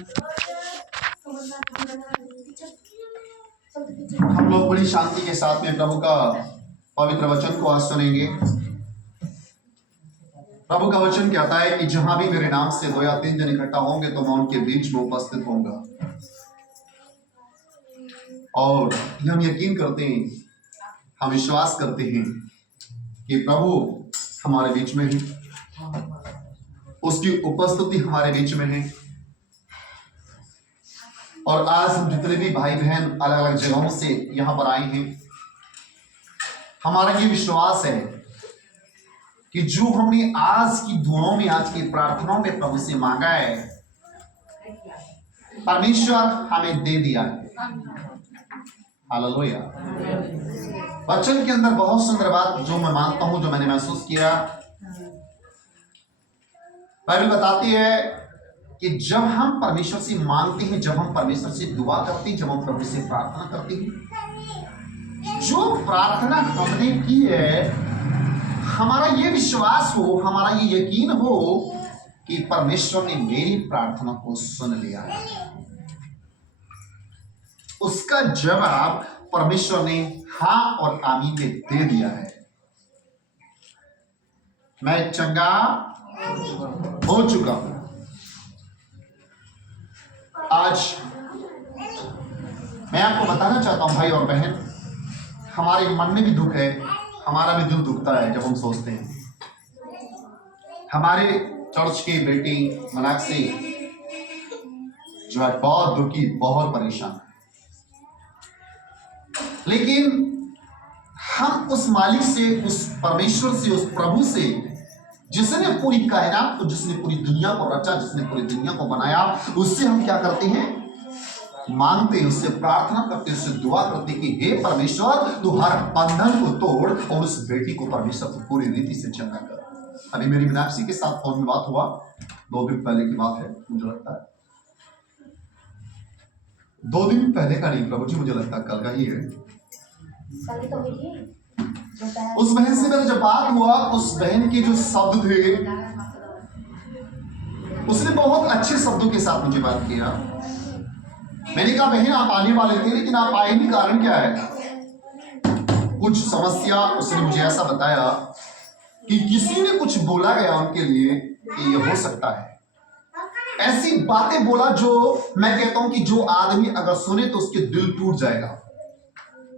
हम लोग बड़ी शांति के साथ में प्रभु का पवित्र वचन को आज सुनेंगे। प्रभु का वचन कहता है कि जहां भी मेरे नाम से 2 या 3 जन इकट्ठा होंगे तो मैं उनके बीच में उपस्थित होऊंगा। और हम यकीन करते हैं, हम विश्वास करते हैं कि प्रभु हमारे बीच में है, उसकी उपस्थिति हमारे बीच में है। और आज हम जितने भी भाई बहन अलग अलग जगहों से यहां पर आए हैं, हमारा ये विश्वास है कि जो हमने आज की दुआओं में, आज की प्रार्थनाओं में प्रभु से मांगा है, परमेश्वर हमें दे दिया है। हालेलुया। वचन के अंदर बहुत सुंदर बात जो मैं मानता हूं, जो मैंने महसूस किया, बाइबल बताती है कि जब हम परमेश्वर से मांगते हैं, जब हम परमेश्वर से दुआ करते हैं, जब हम प्रभु से प्रार्थना करते हैं, जो प्रार्थना हमने की है, हमारा ये विश्वास हो, हमारा ये यकीन हो कि परमेश्वर ने मेरी प्रार्थना को सुन लिया है। उसका जवाब परमेश्वर ने हाँ और आमीन में दे दिया है। मैं चंगा हो चुका हूं। आज मैं आपको बताना चाहता हूं भाई और बहन, हमारे मन में भी दुख है, हमारा भी दिल दुखता है जब हम सोचते हैं हमारे चर्च की बेटी मनाक्सी जो है बहुत दुखी, बहुत परेशान है। लेकिन हम उस मालिक से, उस परमेश्वर से, उस प्रभु से, जिसने पूरी कायनात को, जिसने पूरी दुनिया को रचा, जिसने पूरी दुनिया को बनाया, उससे हम क्या करते हैं? मांगते हैं, उससे प्रार्थना करते हैं, उससे दुआ करते हैं कि हे परमेश्वर, तू हर बंधन को तोड़ और उस बेटी को परमेश्वर को पूरी रीति से चंगा कर। अभी मेरी मीनाक्षी के साथ फोन में बात हुआ, 2 दिन पहले की बात है, मुझे लगता है 2 दिन पहले का नहीं प्रभु जी, मुझे लगता है कल का ही है। उस बहन से मेरा जब बात हुआ, उस बहन के जो शब्द थे, उसने बहुत अच्छे शब्दों के साथ मुझे बात किया। मैंने कहा बहन आप आने वाले थे लेकिन आप आए नहीं, कारण क्या है? कुछ समस्या उसने मुझे ऐसा बताया कि किसी ने कुछ बोला गया उनके लिए कि ये हो सकता है। ऐसी बातें बोला जो मैं कहता हूं कि जो आदमी अगर सुने तो उसके दिल टूट जाएगा,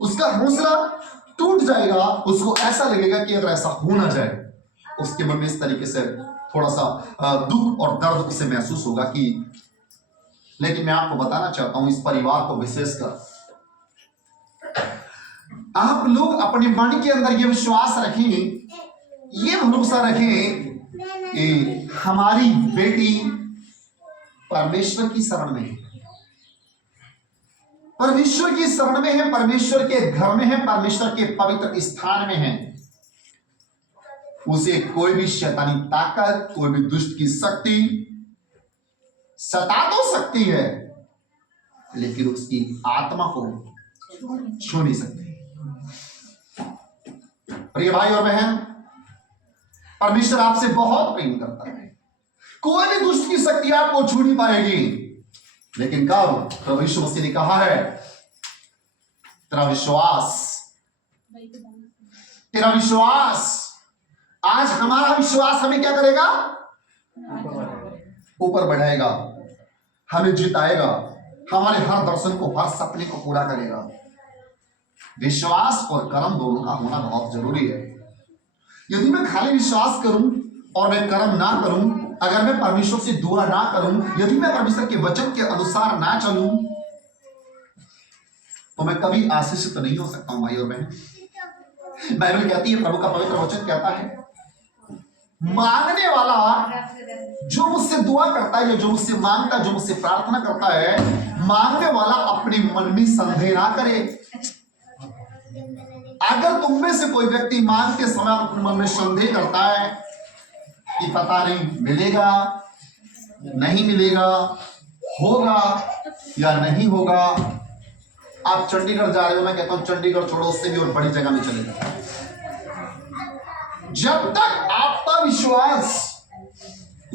उसका हौसला टूट जाएगा, उसको ऐसा लगेगा कि अगर ऐसा हो ना जाए, उसके मन में इस तरीके से थोड़ा सा दुख और दर्द उसे महसूस होगा कि। लेकिन मैं आपको बताना चाहता हूं, इस परिवार को विशेषकर आप लोग अपने मन के अंदर ये विश्वास रखें, ये भरोसा रखें कि हमारी बेटी परमेश्वर की शरण में है, परमेश्वर की शरण में है, परमेश्वर के घर में है, परमेश्वर के पवित्र स्थान में है। उसे कोई भी शैतानी ताकत, कोई भी दुष्ट की शक्ति सता तो सकती है, लेकिन उसकी आत्मा को छू नहीं सकती। प्रिय भाई और बहन, परमेश्वर आपसे बहुत प्रेम करता है। कोई भी दुष्ट की शक्ति आपको छू नहीं पाएगी। लेकिन कब? प्रभु यीशु मसीह ने कहा है, तेरा विश्वास, आज हमारा विश्वास हमें क्या करेगा? ऊपर बढ़ाएगा, हमें जिताएगा, हमारे हर दर्शन को, हर सपने को पूरा करेगा। विश्वास और कर्म दोनों का होना बहुत जरूरी है। यदि मैं खाली विश्वास करूं और मैं कर्म ना करूं, अगर मैं परमेश्वर से दुआ ना करूं, यदि मैं परमेश्वर के वचन के अनुसार ना चलूं, तो मैं कभी आशीषित नहीं हो सकता हूं भाई और बहन। बाइबल कहती है, प्रभु का पवित्र वचन कहता है, मांगने वाला जो मुझसे दुआ करता है, जो मुझसे मांगता है, जो मुझसे प्रार्थना करता है, मांगने वाला अपने मन में संदेह ना करे। अगर तुम में से कोई व्यक्ति मांगते समय अपने मन में संदेह करता है कि पता नहीं मिलेगा, नहीं मिलेगा, होगा या नहीं होगा, आप चंडीगढ़ जा रहे हो, मैं कहता हूं चंडीगढ़ छोड़ो, उससे भी और बड़ी जगह में चले जाओ। जब तक आपका विश्वास,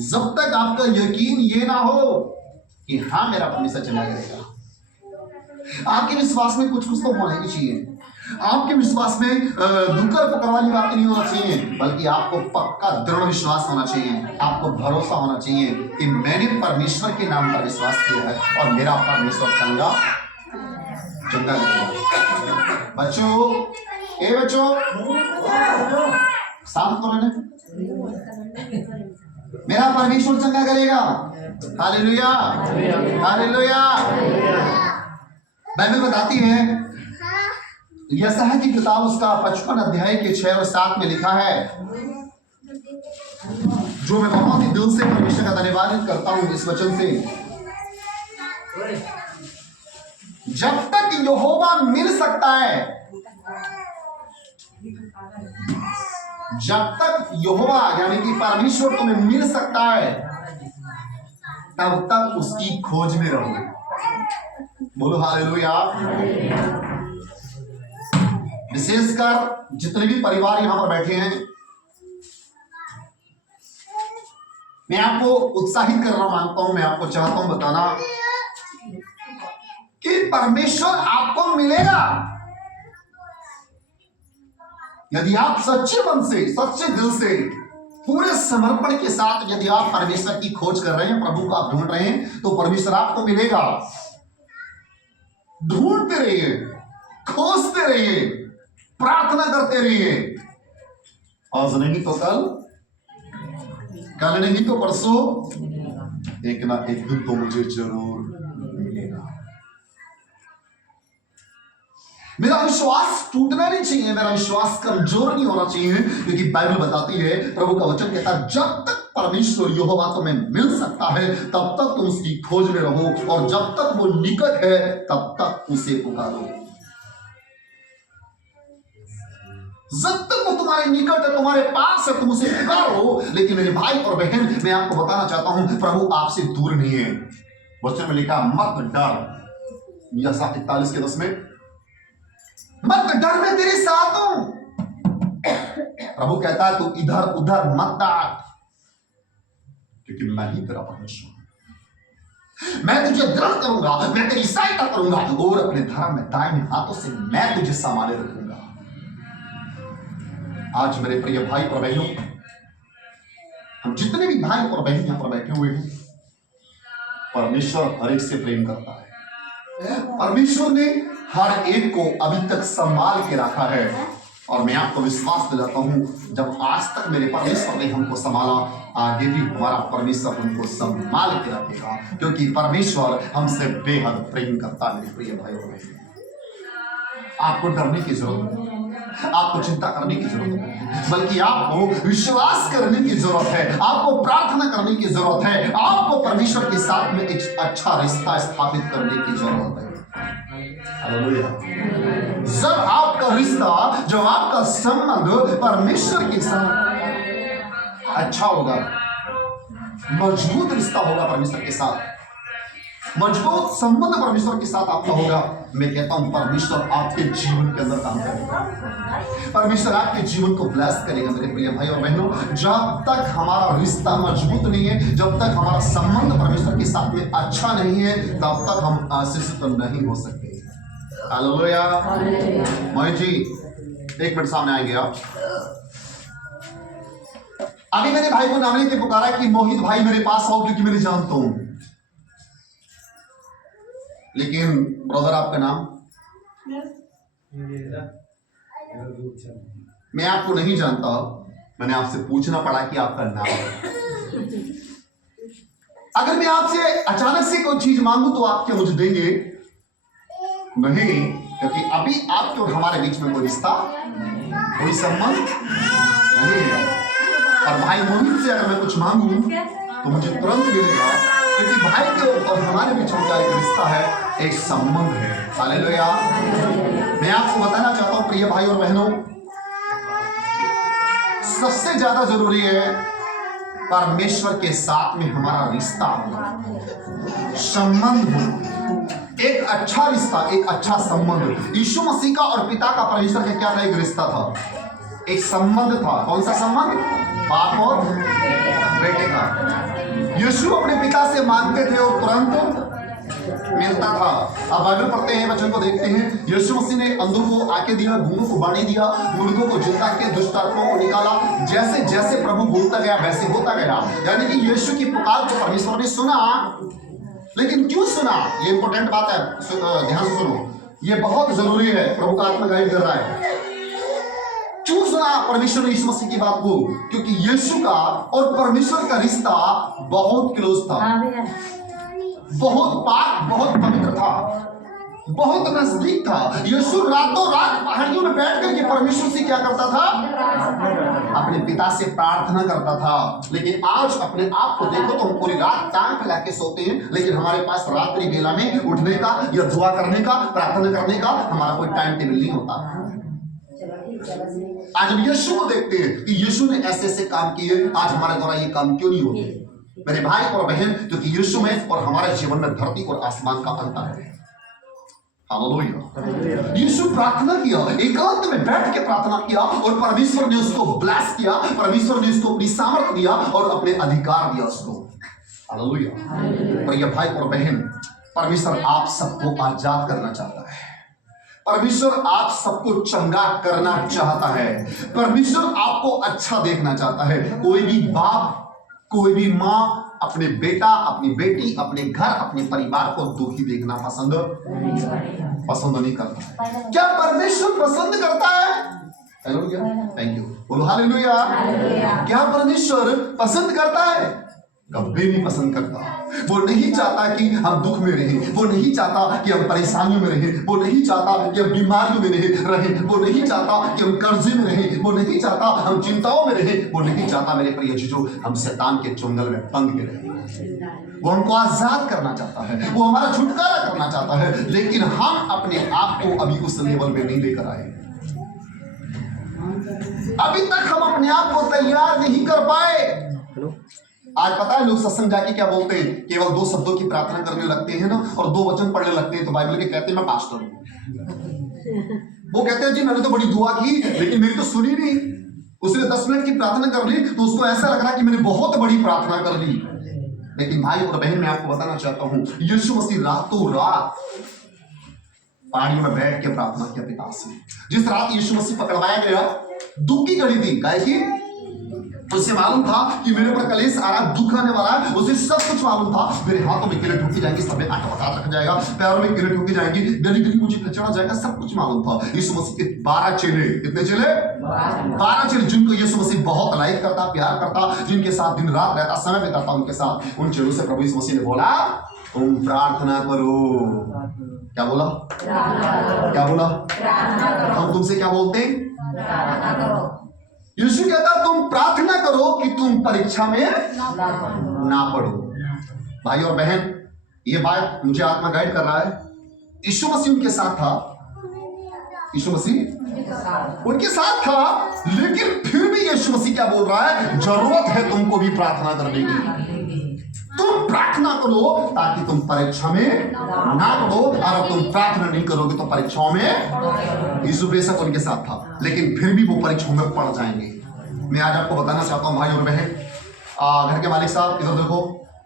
जब तक आपका यकीन ये ना हो कि हाँ मेरा परमेश्वर चंगा करेगा। आपके विश्वास में कुछ कुछ तो होना ही चाहिए। आपके विश्वास में दुकर पकड़ वाली बात नहीं होना चाहिए, बल्कि आपको पक्का दृढ़ विश्वास होना चाहिए। आपको भरोसा होना चाहिए कि मैंने परमेश्वर के नाम पर विश्वास किया है और मेरा परमेश्वर चंगा करेगा। बच्चों, बच्चों साफ करो ना, मेरा परमेश्वर चंगा करेगा। Hallelujah, hallelujah. बाइबल बताती है, यशायाह की किताब उसका 55 अध्याय के 6 और 7 में लिखा है, जो मैं बहुत ही दिल से परमेश्वर का धन्यवाद करता हूं इस वचन से। जब तक यहोवा मिल सकता है, जब तक यहोवा यानी कि परमेश्वर तुम्हें मिल सकता है, तब तक उसकी खोज में रहो। बोलो हालेलुया। विशेषकर जितने भी परिवार यहां पर बैठे हैं, मैं आपको उत्साहित करना मांगता हूं, मैं आपको चाहता हूं बताना कि परमेश्वर आपको मिलेगा यदि आप सच्चे मन से, सच्चे दिल से, पूरे समर्पण के साथ यदि आप परमेश्वर की खोज कर रहे हैं, प्रभु को आप ढूंढ रहे हैं, तो परमेश्वर आपको मिलेगा। ढूंढते रहिए, खोजते रहिए, प्रार्थना करते रहिए। आज नहीं तो कल, कल नहीं तो परसों, एक ना एक दिन तो मुझे जरूर मिलेगा। मेरा विश्वास टूटना नहीं चाहिए, मेरा विश्वास कमजोर नहीं होना चाहिए, क्योंकि बाइबल बताती है, प्रभु का वचन कहता है, जब तक परमेश्वर यहोवा तुम्हें मिल सकता है तब तक तुम उसकी खोज में रहो, और जब तक वो निकट है तब तक उसे पुकारो। जब तक वो तुम्हारे निकट है, तुम्हारे पास है, तुम उसे पुकारो। लेकिन मेरे भाई और बहन, मैं आपको बताना चाहता हूं, प्रभु आपसे दूर नहीं है। वचन में लिखा, मत डर, यशायाह 41:10 में, मत डर, मैं तेरे साथ हूं। प्रभु कहता है, तू इधर उधर मत डांट, क्योंकि मैं ही तेरा परमेश्वर हूं। मैं तुझे दृढ़ करूंगा, मैं तेरी सहायता करूंगा, और अपने धर्म में दाहिने हाथों से मैं तुझे संभाले रखूंगा। आज मेरे प्रिय भाई और बहनों, हम जितने भी भाई और बहन यहां पर बैठे हुए हैं, परमेश्वर हर एक से प्रेम करता है। परमेश्वर ने हर एक को अभी तक संभाल के रखा है, और मैं आपको विश्वास दिलाता हूं, जब आज तक मेरे परमेश्वर ने हमको संभाला, आगे भी हमारा परमेश्वर हमको संभाल के रखेगा, क्योंकि परमेश्वर हमसे बेहद प्रेम करता है। मेरे प्रिय भाई और बहन, आपको डरने की जरूरत नहीं, आपको चिंता करने की जरूरत नहीं, बल्कि आपको विश्वास करने की जरूरत है, आपको प्रार्थना करने की जरूरत है, आपको परमेश्वर के साथ में एक अच्छा रिश्ता स्थापित करने की जरूरत है। हालेलुया। जब आपका रिश्ता, जो आपका संबंध परमेश्वर के साथ अच्छा होगा, मजबूत रिश्ता होगा परमेश्वर के साथ, मजबूत संबंध परमेश्वर के साथ आपका होगा, मैं कहता हूं परमेश्वर आपके जीवन के अंदर काम करेगा, परमेश्वर आपके जीवन को ब्लेस करेगा। मेरे प्रिय भाई और बहनों, जब तक हमारा रिश्ता मजबूत नहीं है, जब तक हमारा संबंध परमेश्वर के साथ में अच्छा नहीं है, तब तक हम आशीषित नहीं हो सकते। हालेलुया। मोहित जी, एक मिनट सामने आएंगे आप। अभी मेरे भाई को नाम लेके पुकारा कि मोहित भाई मेरे पास आओ, क्योंकि मैं जानता हूं। लेकिन ब्रदर, आपका नाम? मैं आपको नहीं जानता, मैंने आपसे पूछना पड़ा कि आपका नाम। अगर मैं आपसे अचानक से कोई चीज मांगू तो आप क्या मुझे देंगे? नहीं, क्योंकि अभी आपके और हमारे बीच में कोई रिश्ता, कोई संबंध नहीं है। और भाई मोहित से अगर मैं कुछ मांगू तो मुझे तुरंत मिलेगा, क्योंकि भाई के और हमारे बीच में एक रिश्ता है, एक संबंध है। हालेलुया। मैं आपको बताना चाहता हूं प्रिय भाई और बहनों, सबसे ज्यादा जरूरी है परमेश्वर के साथ में हमारा रिश्ता, संबंध हो, एक अच्छा रिश्ता, एक अच्छा संबंध। यीशु मसीह का और पिता का, परमेश्वर का क्या था? एक रिश्ता था, एक संबंध था। कौन सा संबंध? बाप और बेटे का। यीशु अपने पिता से मांगते थे और तुरंत मिलता था। अब बाइबल पढ़ते हैं, वचन को देखते हैं। यीशु मसीह ने अंधों को आके दिया, गूंगों को बाणी दिया, मुर्दों को जिंदा किया, दुष्ट आत्माओं को निकाला। जैसे जैसे प्रभु बोलता गया वैसे होता गया। यानी कि यीशु की पुकार को परमेश्वर ने सुना। लेकिन क्यों सुना, ये इंपॉर्टेंट बात है, ध्यान से सुनो, ये बहुत जरूरी है। प्रभु का आत्मा गाइड कर रहा है। क्यों सुना परमेश्वर ने यीशु मसीह की बात को? क्योंकि यीशु का और परमेश्वर का रिश्ता बहुत क्लोज था, बहुत पाक, बहुत पवित्र था, बहुत नजदीक था। यीशु रातों रात पहाड़ियों में बैठ करके परमेश्वर से क्या करता था? अपने पिता से प्रार्थना करता था। लेकिन आज अपने आप को देखो तो हम पूरी रात टांग फैला के सोते हैं, लेकिन हमारे पास रात्रि बेला में उठने का या दुआ करने का, प्रार्थना करने का हमारा कोई टाइम टेबल नहीं होता। आज हम यीशु को देखते हैं कि यीशु ने ऐसे ऐसे काम किए, आज हमारे द्वारा ये काम क्यों नहीं होते? मेरे भाई और बहन, क्योंकि यीशु में और हमारे जीवन में धरती और आसमान का अंतर है। हालेलुया। यीशु प्रार्थना किया, एकांत में बैठ के प्रार्थना किया और परमेश्वर ने उसको ब्लेस किया, परमेश्वर ने उसको अपनी सामर्थ दिया और अपने अधिकार दिया उसको। हालेलुया। और ये भाई और बहन, परमेश्वर आप सबको आजाद करना चाहता है। परमेश्वर आप सबको चंगा करना चाहता है। परमेश्वर आपको अच्छा देखना चाहता है। कोई भी बाप, कोई भी माँ अपने बेटा, अपनी बेटी, अपने घर, अपने परिवार को दुखी देखना पसंद नहीं करता। क्या परमेश्वर पसंद करता है? हालेलुया, थैंक यू, बोलो हालेलुया। क्या परमेश्वर पसंद करता है? कभी नहीं पसंद करता। वो नहीं चाहता कि हम दुख में रहें, वो नहीं चाहता कि हम परेशानियों में रहें, वो नहीं चाहता कि हम बीमारियों में रहें, वो नहीं चाहता कि हम कर्जे में रहें, वो नहीं चाहता हम चिंताओं में रहें, वो नहीं चाहता मेरे प्रिय जीजो हम शैतान के चुंगल में बंद के रहें। वो हमको आजाद करना चाहता है, वो हमारा छुटकारा करना चाहता है, लेकिन हम अपने आप को अभी उस लेवल में नहीं लेकर आए। अभी तक हम अपने आप को तैयार नहीं कर पाए। आज पता है लोग सत्संग जाके क्या बोलते हैं? केवल 2 शब्दों की प्रार्थना करने लगते हैं ना, और 2 वचन पढ़ने लगते हैं, तो बाइबल के कहते हैं मैं पास्टर हूं। वो कहते हैं जी मैंने तो बड़ी दुआ की लेकिन मेरी तो सुनी नहीं। उसने 10 मिनट की प्रार्थना कर ली तो उसको ऐसा लग रहा कि मैंने बहुत बड़ी प्रार्थना कर ली। लेकिन भाई और बहन, मैं आपको बताना चाहता हूं, यीशु मसीह रातों रात पानी में बैठ के प्रार्थना किया पिता से। जिस रात यीशु मसीह पकड़वाया गया, दुख की घड़ी थी, काहे की? उसे मालूम था कि मेरे पर कलेश आ रहा, दुख आने वाला है। उसे सब कुछ मालूम था। मेरे हाथों में कीड़े ठोकी जाएंगी, सब में आटा पका रखा जाएगा, पैरों में कीड़े ठोकी जाएंगी, गली गली मुझे खचड़ा जाएगा, सब कुछ मालूम था। यीशु मसीह के 12 चेले, कितने चेले? 12 चेले, जिनको यीशु मसीह बहुत लाइक करता, प्यार करता, जिनके साथ दिन रात रहता, समय बिताता उनके साथ। उन चेलों से प्रभु यीशु मसीह ने बोला तुम प्रार्थना करो। क्या बोला? क्या बोला? हम तुमसे क्या बोलते हैं? यीशु कहता तुम प्रार्थना करो कि तुम परीक्षा में ना पड़ो। भाई और बहन, ये बात मुझे आत्मा गाइड कर रहा है। यीशु मसीह उनके साथ था, यीशु मसीह उनके साथ था, लेकिन फिर भी यीशु मसीह क्या बोल रहा है? जरूरत है तुमको भी प्रार्थना करने की। तुम प्रार्थना करो ताकि तुम परीक्षा में ना पड़ो, और तुम प्रार्थना नहीं करोगे तो परीक्षाओं में। यीशु बेशक उनके साथ था, लेकिन फिर भी वो परीक्षाओं में पड़ जाएंगे। मैं आज आपको बताना चाहता हूं भाई और बहन, घर के मालिक साहब इधर देखो,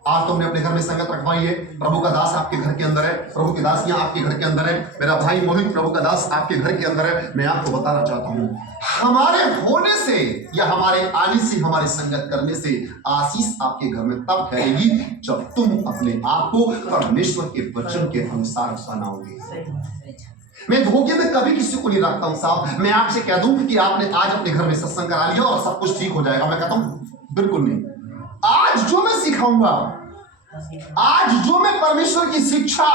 आज तुमने अपने घर में संगत रखवाई है। प्रभु का दास आपके घर के अंदर है, प्रभु की दासियां आपके घर के अंदर है। मेरा भाई मोहित प्रभु का दास आपके घर के अंदर है। मैं आपको बताना चाहता हूं, हमारे होने से या हमारे आने से, हमारे संगत करने से आशीष आपके घर में तब फैलेगी जब तुम अपने आप को परमेश्वर के वचन के अनुसार बनाओगे। मैं धोखे में कभी किसी को नहीं रखता हूं साहब। मैं आपसे कह दूं कि आपने आज अपने घर में सत्संग करा लिया और सब कुछ ठीक हो जाएगा, मैं कहता हूं बिल्कुल नहीं। आज जो मैं सिखाऊंगा, आज जो मैं परमेश्वर की शिक्षा,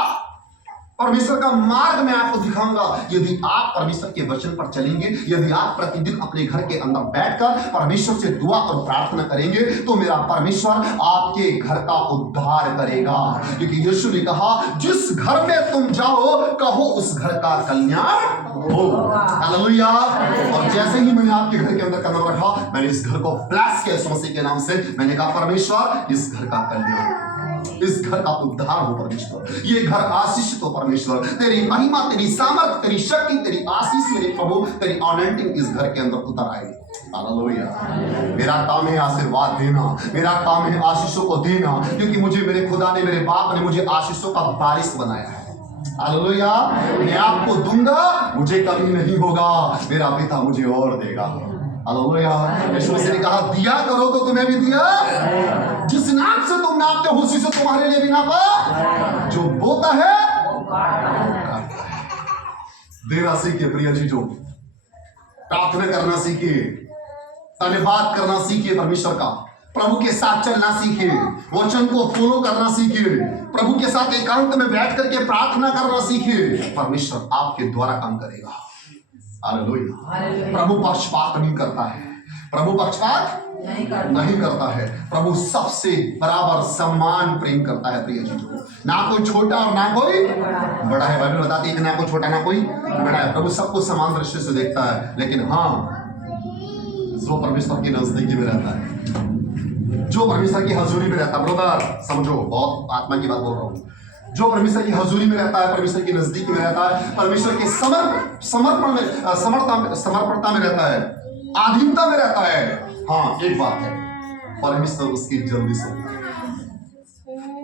परमेश्वर का मार्ग मैं आपको दिखाऊंगा, यदि आप परमेश्वर के वचन पर चलेंगे, यदि आप प्रतिदिन अपने घर के अंदर बैठकर परमेश्वर से दुआ और प्रार्थना करेंगे, तो मेरा परमेश्वर आपके घर का उद्धार करेगा। क्योंकि यीशु ने कहा जिस घर में तुम जाओ कहो उस घर का कल्याण हो। हालेलुया। और जैसे ही मैंने आपके घर के अंदर कदम रखा, मैंने इस घर को ब्लेस किया यीशु मसीह के नाम से। मैंने कहा परमेश्वर इस घर का कल्याण। इस घर का उद्धार हो परमेश्वर, ये घर आशीषित हो परमेश्वर। तेरी महिमा, तेरी सामर्थ, तेरी शक्ति, तेरी आशीष मेरे प्रभु, तेरी अनॉइंटिंग इस घर के अंदर उतर आए। हालेलुया। मेरा काम है आशीर्वाद देना, मेरा काम है आशीषों को देना, क्योंकि मुझे मेरे खुदा ने, मेरे बाप ने मुझे आशीषों का बारिश बनाया है। हालेलुया। मैं आपको दूंगा, मुझे कमी नहीं होगा, मेरा पिता मुझे और देगा। हालेलुया। यीशु मसीह ने कहा दिया करो तो तुम्हें भी दिया, जिस नाप से तुम नापते हो उसी से तुम्हारे लिए भी नापा, जो बोता है देना सीखिए प्रिय चीजों, प्रार्थना करना सीखिए, धन्यवाद करना सीखिए परमेश्वर का, प्रभु के साथ चलना सीखिए, वचन को फॉलो करना सीखिए, प्रभु के साथ एकांत में बैठ करके प्रार्थना करना सीखिए। परमेश्वर आपके द्वारा काम करेगा। हालेलुया। प्रभु पक्षपात नहीं करता है, प्रभु पक्षपात नहीं करता है। प्रभु सबसे बराबर सम्मान प्रेम करता है प्रिय चीजों, ना कोई छोटा और ना कोई बड़ा है। बाइबल बताती है कि ना कोई छोटा ना कोई बड़ा है। प्रभु सबको समान दृष्टि से देखता है, लेकिन हाँ जो परमेश्वर की नजदीकी में रहता है, जो परमेश्वर की हजूरी में रहता है, ब्रदर समझो, बहुत आत्मा की बात बोल रहा हूँ, जो परमेश्वर की हजूरी में रहता है, परमेश्वर की नजदीकी में रहता है, परमेश्वर के समर्पणता में रहता है, आधीनता में रहता है। हाँ एक बात है, परमेश्वर उसकी जल्दी सुनता है,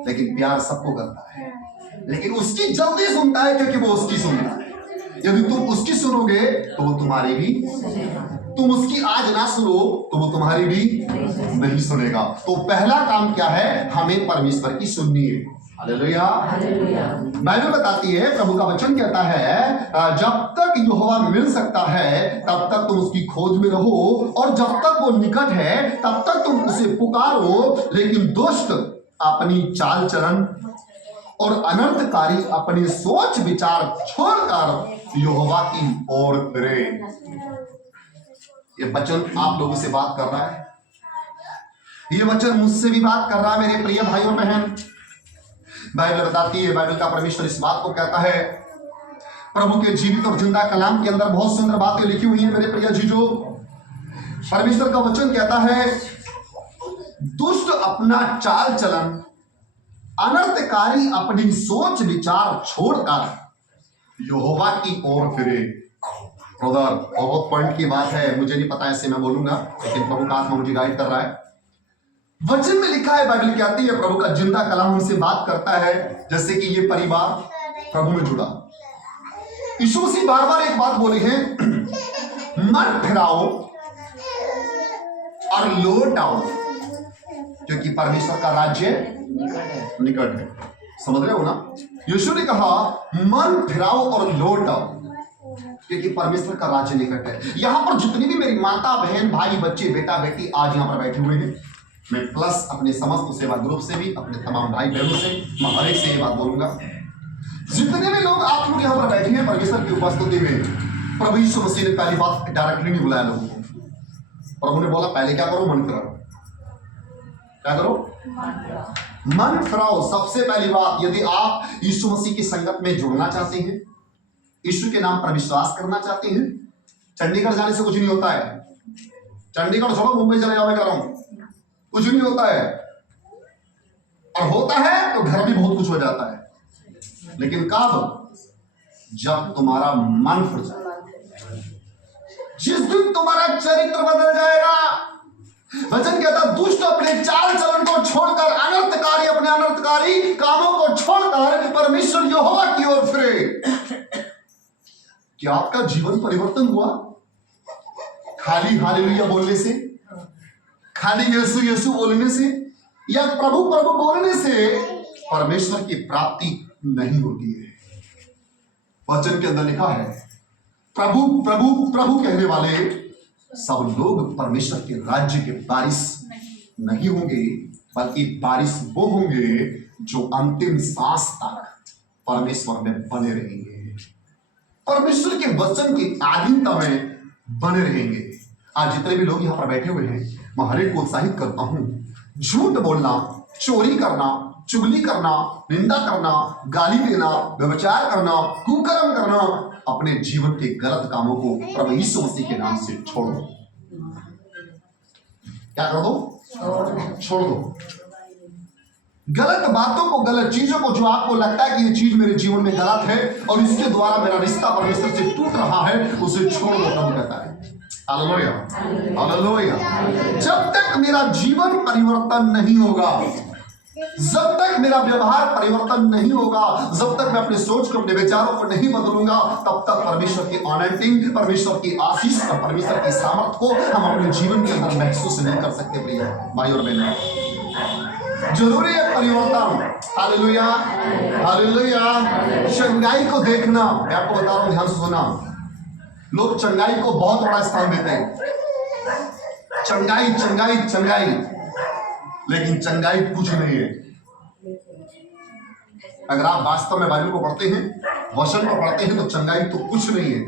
लेकिन प्यार सबको करता है, लेकिन उसकी जल्दी सुनता है क्योंकि वो उसकी सुनता है। यदि तुम उसकी सुनोगे तो वो तुम्हारी भी, तुम उसकी आज ना सुनो तो वो तुम्हारी भी नहीं सुनेगा। तो पहला काम क्या है, हमें परमेश्वर की सुननी है। हालेलुया। बाइबल बताती है, प्रभु का वचन कहता है, जब तक यहोवा मिल सकता है तब तक तुम उसकी खोज में रहो, और जब तक वो निकट है तब तक तुम उसे पुकारो। लेकिन दुष्ट अपनी चाल चलन और अनर्थकारी अपनी सोच विचार छोड़कर यहोवा की ओर फिरे। ये वचन आप लोगों से बात कर रहा है, ये वचन मुझसे भी बात कर रहा है मेरे प्रिय भाइयों बहन। बाइबल बताती है, बाइबल का परमेश्वर इस बात को कहता है, प्रभु के जीवित और जिंदा कलाम के अंदर बहुत सुंदर बातें लिखी हुई हैं मेरे प्रिय जीजो। परमेश्वर का वचन कहता है, दुष्ट अपना चाल चलन, अनर्थकारी अपनी सोच विचार छोड़कर यहोवा की ओर फिरे। ब्रदर बहुत पॉइंट की बात है, मुझे नहीं पता ऐसे मैं बोलूंगा, लेकिन प्रभु का आत्मा मुझे गाइड कर रहा है। वचन में लिखा है, बाइबल कहती है, प्रभु का जिंदा कलाम हमसे बात करता है, जैसे कि ये परिवार प्रभु में जुड़ा। यीशु मसीह बार बार एक बात बोली है, मन फिराओ और लौट आओ, क्योंकि परमेश्वर का राज्य निकट है। समझ रहे हो ना? यीशु ने कहा मन फिराओ और लौट आओ, क्योंकि परमेश्वर का राज्य निकट है। यहां पर जितनी भी मेरी माता बहन भाई बच्चे बेटा बेटी आज यहां पर बैठे हुए हैं, मैं प्लस अपने समस्त सेवा ग्रुप से भी, अपने तमाम भाई बहनों से, मैं हर एक से ये बात बोलूंगा, जितने भी लोग आप लोग यहाँ पर बैठे हैं परमेश्वर की उपस्थिति में, प्रभु यीशु मसीह ने पहली बात डायरेक्टली नहीं बुलाया लोगों को। प्रभु ने बोला पहले क्या करो, मन फिराओ। क्या करो? मन फिराओ। सबसे पहली बात, यदि आप यीशु मसीह की संगत में जुड़ना चाहते हैं, यीशु के नाम पर विश्वास करना चाहते हैं, चंडीगढ़ जाने से कुछ नहीं होता है। चंडीगढ़ छोड़ो, मुंबई चले जाओ, मैं कह रहा हूं, कुछ नहीं होता है, और होता है तो घर भी बहुत कुछ हो जाता है। लेकिन कब? जब तुम्हारा मन फिर जाए, जिस दिन तुम्हारा चरित्र बदल जाएगा। वचन कहता, दुष्ट अपने चाल चलन को छोड़कर, अनर्थकारी अपने अनर्थकारी कामों को छोड़कर परमेश्वर यहोवा की ओर फिरे। क्या आपका जीवन परिवर्तन हुआ खाली हालेलुया बोलने से, खाली यीशु यीशु बोलने से, या प्रभु प्रभु बोलने से परमेश्वर की प्राप्ति नहीं होती है? वचन के अंदर लिखा है, प्रभु प्रभु प्रभु कहने वाले सब लोग परमेश्वर के राज्य के वारिस नहीं होंगे, बल्कि वारिस वो होंगे जो अंतिम सांस तक परमेश्वर में बने रहेंगे, परमेश्वर के वचन की आधीनता में बने रहेंगे। आज जितने भी लोग यहाँ पर बैठे हुए हैं, मैं हर एक को उत्साहित करता हूं, झूठ बोलना, चोरी करना, चुगली करना, निंदा करना, गाली देना, व्यभिचार करना, कुकर्म करना, अपने जीवन के गलत कामों को प्रभु यीशु मसीह के नाम से छोड़ दो। क्या कर दो? छोड़ दो। गलत बातों को, गलत चीजों को, जो आपको लगता है कि ये चीज मेरे जीवन में गलत है और इसके द्वारा मेरा रिश्ता परमेश्वर से टूट रहा है, उसे छोड़ दो, प्रभु कहता है। Hallelujah, hallelujah. जब तक मेरा जीवन परिवर्तन नहीं होगा, जब तक मेरा व्यवहार परिवर्तन नहीं होगा, जब तक मैं अपनी सोच को, अपने विचारों को नहीं बदलूंगा, तब तक परमेश्वर की अनॉइंटिंग, परमेश्वर की आशीष और परमेश्वर की सामर्थ को हम अपने जीवन के अंदर महसूस नहीं कर सकते। प्रिय भाई और बहनों, जरूरी है परिवर्तन। Hallelujah, hallelujah. चंगाई को देखना, मैं आपको बता रहा हूं, ध्यान से सुना। लोग चंगाई को बहुत बड़ा स्थान देते हैं, चंगाई चंगाई चंगाई, लेकिन चंगाई कुछ नहीं है। अगर आप वास्तव में बाइबल को पढ़ते हैं, वचन को पढ़ते हैं, तो चंगाई तो कुछ नहीं है।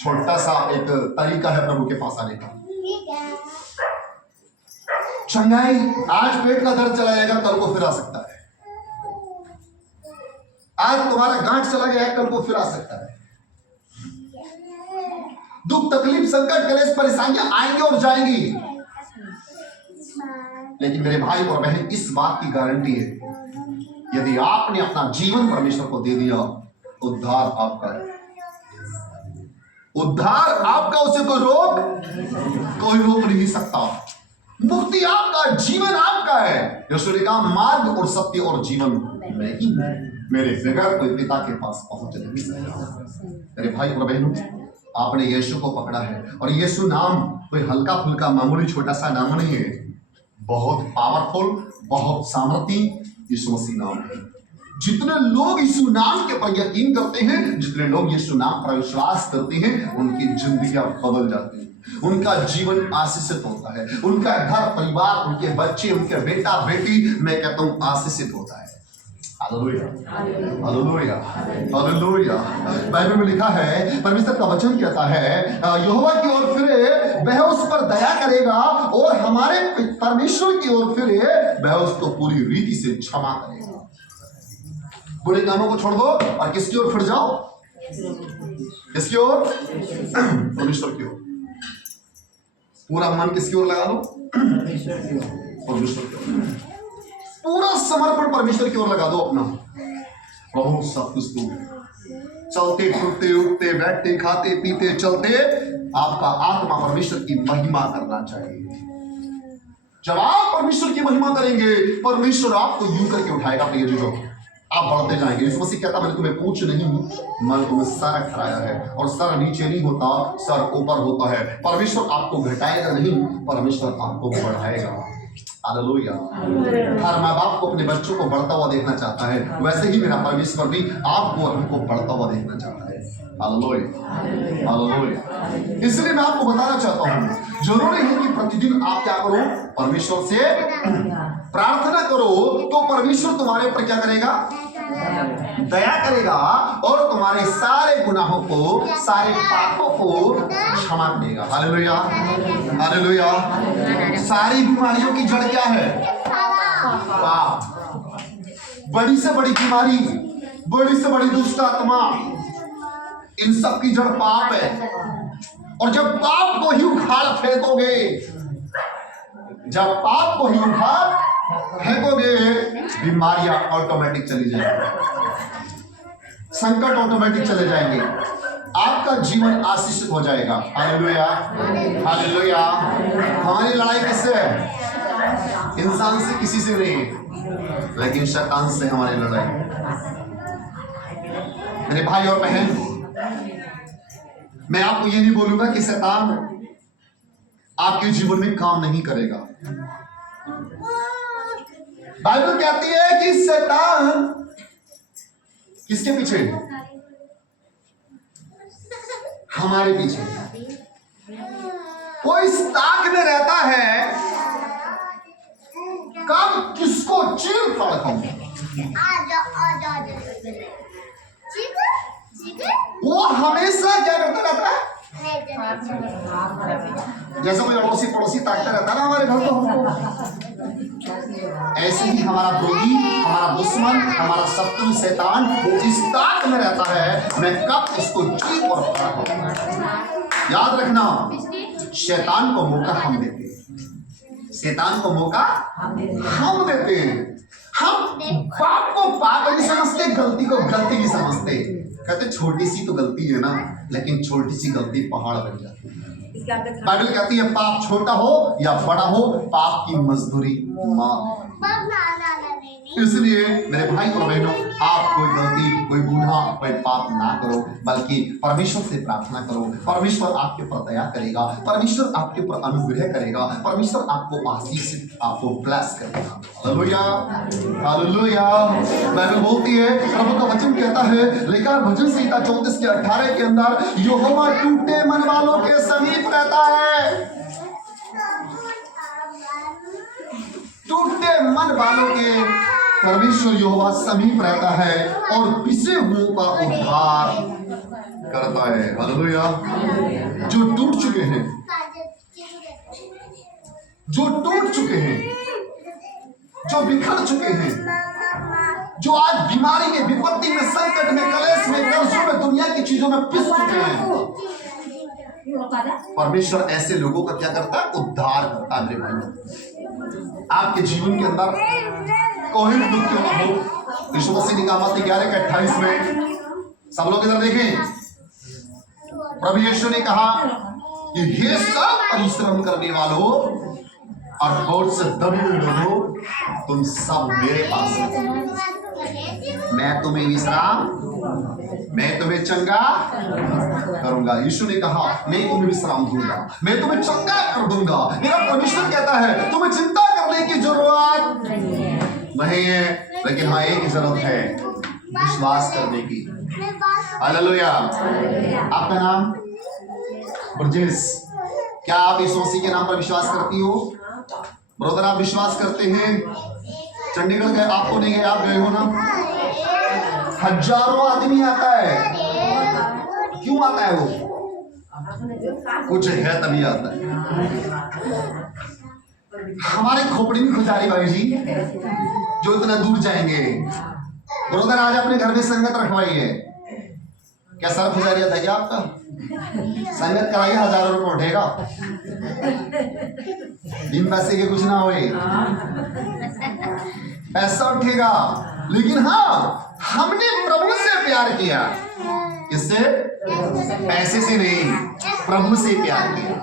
छोटा सा एक तरीका है प्रभु के पास आने का। चंगाई, आज पेट का दर्द चला जाएगा, कल को फिर आ सकता है। आज तुम्हारा गांठ चला गया, कल को फिर आ सकता है। दुख, तकलीफ, संकट, क्लेश, परेशानियां आएंगे और जाएंगी, लेकिन मेरे भाई और बहन, इस बात की गारंटी है, यदि आपने अपना जीवन परमेश्वर को दे दिया, उद्धार आपका है। उद्धार आपका, उसे कोई रोक नहीं सकता। मुक्ति आपका, जीवन आपका है। यीशु ने कहा, मार्ग और सत्य और जीवन मैं ही हूं, मेरे बगैर कोई पिता के पास पहुंच नहीं सकता। मेरे भाई और बहनों, आपने यीशु को पकड़ा है, और यीशु नाम कोई हल्का फुल्का मामूली छोटा सा नाम नहीं है, बहुत पावरफुल, बहुत सामर्थी यीशु मसीह नाम है। जितने लोग यीशु नाम के पर यकीन करते हैं, जितने लोग यीशु नाम पर विश्वास करते हैं, उनकी जिंदगियां बदल जाती हैं, उनका जीवन आशीषित होता है, उनका घर परिवार, उनके बच्चे, उनके बेटा बेटी, मैं कहता हूं आशीषित होता है। Hallelujah, hallelujah, hallelujah. बाइबल में लिखा है, परमेश्वर का वचन कहता है, यहोवा की ओर फिरे, वह उस पर दया करेगा, और हमारे परमेश्वर की ओर फिरे, वह उसको पूरी रीति से क्षमा करेगा। बुरे कामों को छोड़ दो और किसकी ओर फिर जाओ? किसकी ओर? परमेश्वर की ओर। पूरा मन किसकी ओर लगा लो? परमेश्वर की ओर। पूरा समर्पण परमेश्वर की ओर लगा दो अपना। प्रभु सब कुछ तू है। चलते फिरते, उठते बैठते, खाते पीते चलते, आपका आत्मा परमेश्वर की महिमा करना चाहिए। जब आप परमेश्वर की महिमा करेंगे, परमेश्वर आपको यूं करके उठाएगा। प्रिय जीजो, आप बढ़ते जाएंगे। यीशु मसीह कहता, मैंने तुम्हें पूंछ नहीं, मैंने तुम्हें सर ठहराया है, और सर नीचे नहीं होता, सर ऊपर होता है। परमेश्वर आपको घटाएगा नहीं, परमेश्वर आपको बढ़ाएगा। हालेलुया। हर माँ बाप को अपने बच्चों को बढ़ता हुआ देखना चाहता है, वैसे ही मेरा परमेश्वर भी आपको और हमको बढ़ता हुआ देखना चाहता है। Hallelujah, hallelujah. इसलिए मैं आपको बताना चाहता हूँ, जरूरी है कि प्रतिदिन आप क्या करो? परमेश्वर से प्रार्थना करो, तो परमेश्वर तुम्हारे ऊपर क्या करेगा? दया करेगा, और तुम्हारे सारे गुनाहों को, सारे पापों को क्षमा करेगा। Hallelujah, hallelujah. सारी बीमारियों की जड़ क्या है? पाप। बड़ी से बड़ी बीमारी, बड़ी से बड़ी दुष्ट आत्मा, इन सब की जड़ पाप है। और जब पाप को ही उखाड़ फेंकोगे, जब पाप को ही उखाड़ फेंकोगे, बीमारियां ऑटोमेटिक चली जाएंगी, संकट ऑटोमेटिक चले जाएंगे, आपका जीवन आशीषित हो जाएगा। Hallelujah, hallelujah. हमारी लड़ाई किससे है? इंसान से किसी से नहीं, लेकिन शैतान से हमारी लड़ाई। मेरे भाई और बहन, मैं आपको ये नहीं बोलूंगा कि शैतान आपके जीवन में काम नहीं करेगा। बाइबल कहती है कि शैतान किसके पीछे? हमारे पीछे। वो इस ताक में रहता है, कब किसको चीर फाड़ खाऊं। वो हमेशा क्या करता रहता है? जैसे कोई अड़ोसी पड़ोसी ताकता रहता है ना हमारे घर को, हमको, ऐसे ही हमारा विरोधी, हमारा दुश्मन, हमारा शत्रु शैतान इस ताक में रहता है, मैं कब इसको चीर और फाड़ खाऊं। याद रखना, शैतान को मौका हम देते हैं, शैतान को मौका हम देते हैं। हम पाप को पाप नहीं समझते, गलती को गलती नहीं समझते। कहते छोटी सी तो गलती है ना, लेकिन छोटी सी गलती पहाड़ बन जाती है। बाइबल कहती है पाप छोटा हो या बड़ा हो, पाप की मजदूरी मौत। इसलिए मेरे भाई और बहनों, आप कोई गलती, कोई गुनाह, कोई पाप ना करो, बल्कि परमेश्वर से प्रार्थना करो। परमेश्वर आपके ऊपर दया करेगा, परमेश्वर आपके ऊपर अनुग्रह करेगा, परमेश्वर आपको आशीष, आपको ब्लेस करेगा। Hallelujah, hallelujah. बाइबल बोलती है, प्रभु का वचन कहता है, लेकिन भजन संहिता 34 के 18 के अंदर, यहोवा टूटे मन वालों के समीप रहता है। टूटे मन वालों के परमेश्वर यहोवा समीप रहता है और पिसे हुओं का उद्धार करता है। हालेलुया। जो टूट चुके हैं, जो टूट चुके हैं, जो बिखर चुके हैं, जो आज बीमारी में, विपत्ति में, संकट में, कलेश में, कर्जों में, दुनिया की चीजों में पिस चुके हैं, परमेश्वर ऐसे लोगों का क्या करता है? उद्धार करता है। मेरे भाई, आपके जीवन के अंदर कोई भी दुख क्यों ना हो, यीशु मसीह ने कहा मत्ती 11:28 में, सब लोग इधर देखें, प्रभु यीशु ने कहा कि हे सब परिश्रम करने वालों और बोझ से दबे हुए लोगों, तुम सब मेरे पास आओ, मैं तुम्हें विश्राम, मैं तुम्हें चंगा करूंगा। यीशु ने कहा मैं तुम्हें विश्राम दूंगा, मैं तुम्हें चंगा कर दूंगा। मेरा परमेश्वर कहता है तुम्हें चिंता करने की जरूरत नहीं है, लेकिन हाँ एक ही जरूरत है, विश्वास करने की। हालेलुया। आपका नाम ब्रजेश, क्या आप यीशु मसीह के नाम पर विश्वास करती हो? ब्रदर आप विश्वास करते हैं? चंडीगढ़ गए, आपको नहीं गए, आप गए हो ना? हजारों आदमी आता है, क्यों आता है? वो कुछ है तभी आता है। हमारे खोपड़ी में खुजारी भाई जी जो इतना दूर जाएंगे। ब्रदर आज अपने घर में संगत रखवाई है, क्या सर खुजारिया था क्या आपका? संगत कराइए, हजारों रुपये उठेगा, बिन पैसे के कुछ ना होए, पैसा उठेगा। लेकिन हाँ, हमने प्रभु से प्यार किया, किससे? पैसे से नहीं, प्रभु से प्यार किया।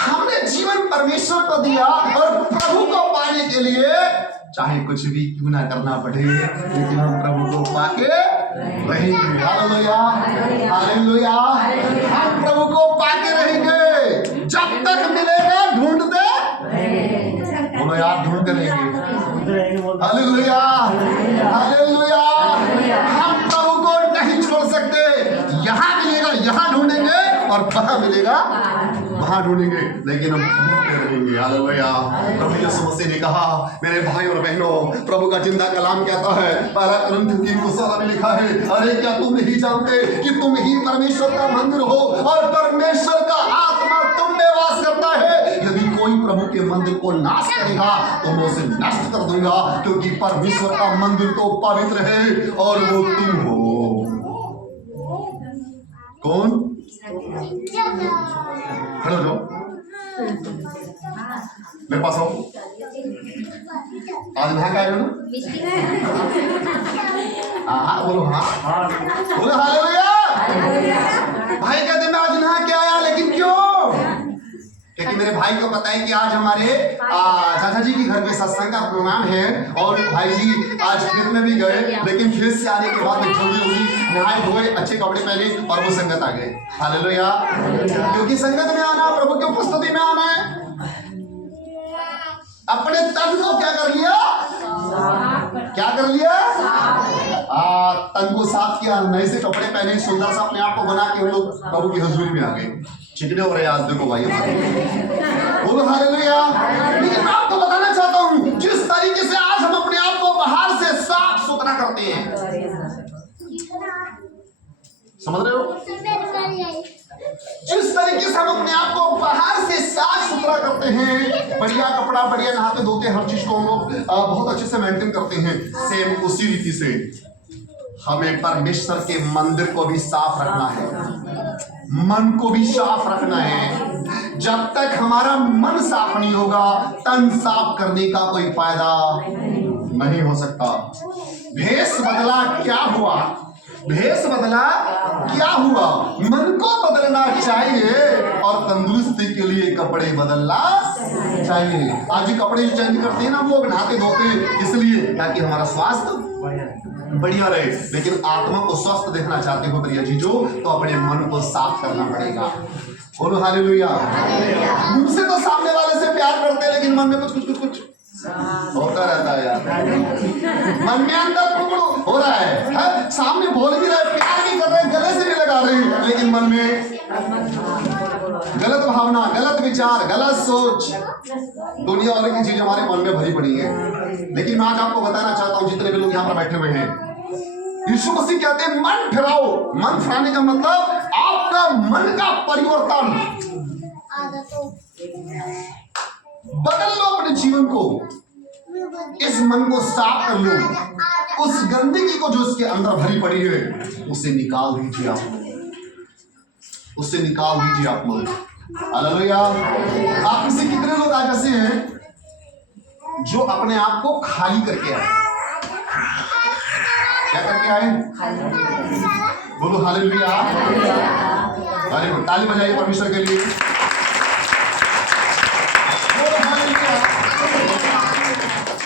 हमने जीवन परमेश्वर को दिया और प्रभु को पाने के लिए चाहे कुछ भी क्यों ना करना पड़े, लेकिन हम प्रभु को पाके रहेंगे। Hallelujah, hallelujah. हम प्रभु को पाके रहेंगे जब तक मिलेगा, ढूंढते बोलो यार, ढूंढते रहेंगे। Hallelujah, hallelujah. हम प्रभु को नहीं छोड़ सकते, यहाँ मिलेगा यहाँ ढूंढेंगे और वहां मिलेगा वहां ढूंढेंगे, लेकिन हम ढूंढते रहेंगे। हालेलुया। प्रभु यीशु मसीह ने कहा, मेरे भाई और बहनों, प्रभु का जिंदा कलाम कहता है, 1 कुरिन्थियों 3:16 में लिखा है, अरे क्या तुम नहीं जानते कि तुम ही परमेश्वर का मंदिर हो और परमेश्वर का आत्मा तुम में वास करता है? यदि कोई प्रभु के मंदिर को नाश करेगा तो मैं उसे नष्ट कर दूंगा, क्योंकि परमेश्वर का मंदिर तो पवित्र है और वो तुम हो। कौन? खड़े हो जाओ, मेरे पास आओ। आज नहा के आए हो ना? हाँ बोलो, हाँ बोलो, हालेलुया। भाई कहते मैं आज नहा के आया, लेकिन क्यों? क्योंकि मेरे भाई को पता है कि आज हमारे चाचा जी की घर में सत्संग का प्रोग्राम है और भाई जी आज खेत में भी गए, लेकिन खेत से आने के बाद जल्दी जल्दी नहाए धोए, अच्छे कपड़े पहने और वो संगत आ गए। हालेलुया। क्योंकि संगत में आना, प्रभु की उपस्थिति में आना है। अपने तन को क्या कर लिया? क्या कर लिया? तन को साफ किया, नए से कपड़े पहने, सुंदर सा अपने आप को बना के हम लोग प्रभु की हजूरी में आ गए। चिकने हो रहे आज देखो भाई, बोलो हालेलुया। लेकिन मैं आपको बताना चाहता हूँ, जिस तरीके से आज हम अपने आप को बाहर से साफ सुथरा करते हैं, समझ रहे हो? जिस तरीके से हम अपने आप को बाहर से साफ सुथरा करते हैं, बढ़िया कपड़ा, बढ़िया नहाते धोते, हर चीज को हम लोग बहुत अच्छे से मेंटेन करते हैं, सेम उसी रीति से हमें परमेश्वर के मंदिर को भी साफ रखना है, मन को भी साफ रखना है। जब तक हमारा मन साफ नहीं होगा, तन साफ करने का कोई फायदा नहीं हो सकता। भेष बदला क्या हुआ? भेष बदला क्या हुआ? मन को बदलना चाहिए और तंदुरुस्ती के लिए कपड़े बदलना चाहिए। आज ये कपड़े चेंज करते हैं ना लोग, नहाते धोते, इसलिए ताकि हमारा स्वास्थ्य बढ़िया रहे। लेकिन आत्मा को स्वस्थ देखना चाहते हो प्रिय जीजो, तो अपने मन को साफ करना पड़ेगा। बोलो हालेलुया। मुंह से तो सामने वाले से प्यार करते हैं, लेकिन मन में कुछ होता रहता है यार। मन में अंदर हो रहा है, सामने बोल भी रहे, प्यार भी कर रहे, गले से भी लगा रहे, लेकिन मन में गलत भावना, गलत विचार, गलत सोच, दुनिया वाले की चीज हमारे मन में भरी पड़ी है। लेकिन मैं आज आपको बताना चाहता हूं, जितने भी लोग यहाँ पर बैठे हुए हैं, यीशु मसीह कहते हैं मन फिराओ। मन फिराने का मतलब आपका मन का परिवर्तन, बदल लो अपने जीवन को, इस मन को साफ कर लो, उस गंदगी को जो इसके अंदर भरी पड़ी है उसे निकाल दीजिए आप, उसे निकाल दीजिए आप लोग। हालेलुया। आप में से कितने लोग आज ऐसे हैं जो अपने आप को खाली करके आए? क्या करके आए? बोलो हालेलुया। अरे ताली बजाइए परमेश्वर के लिए।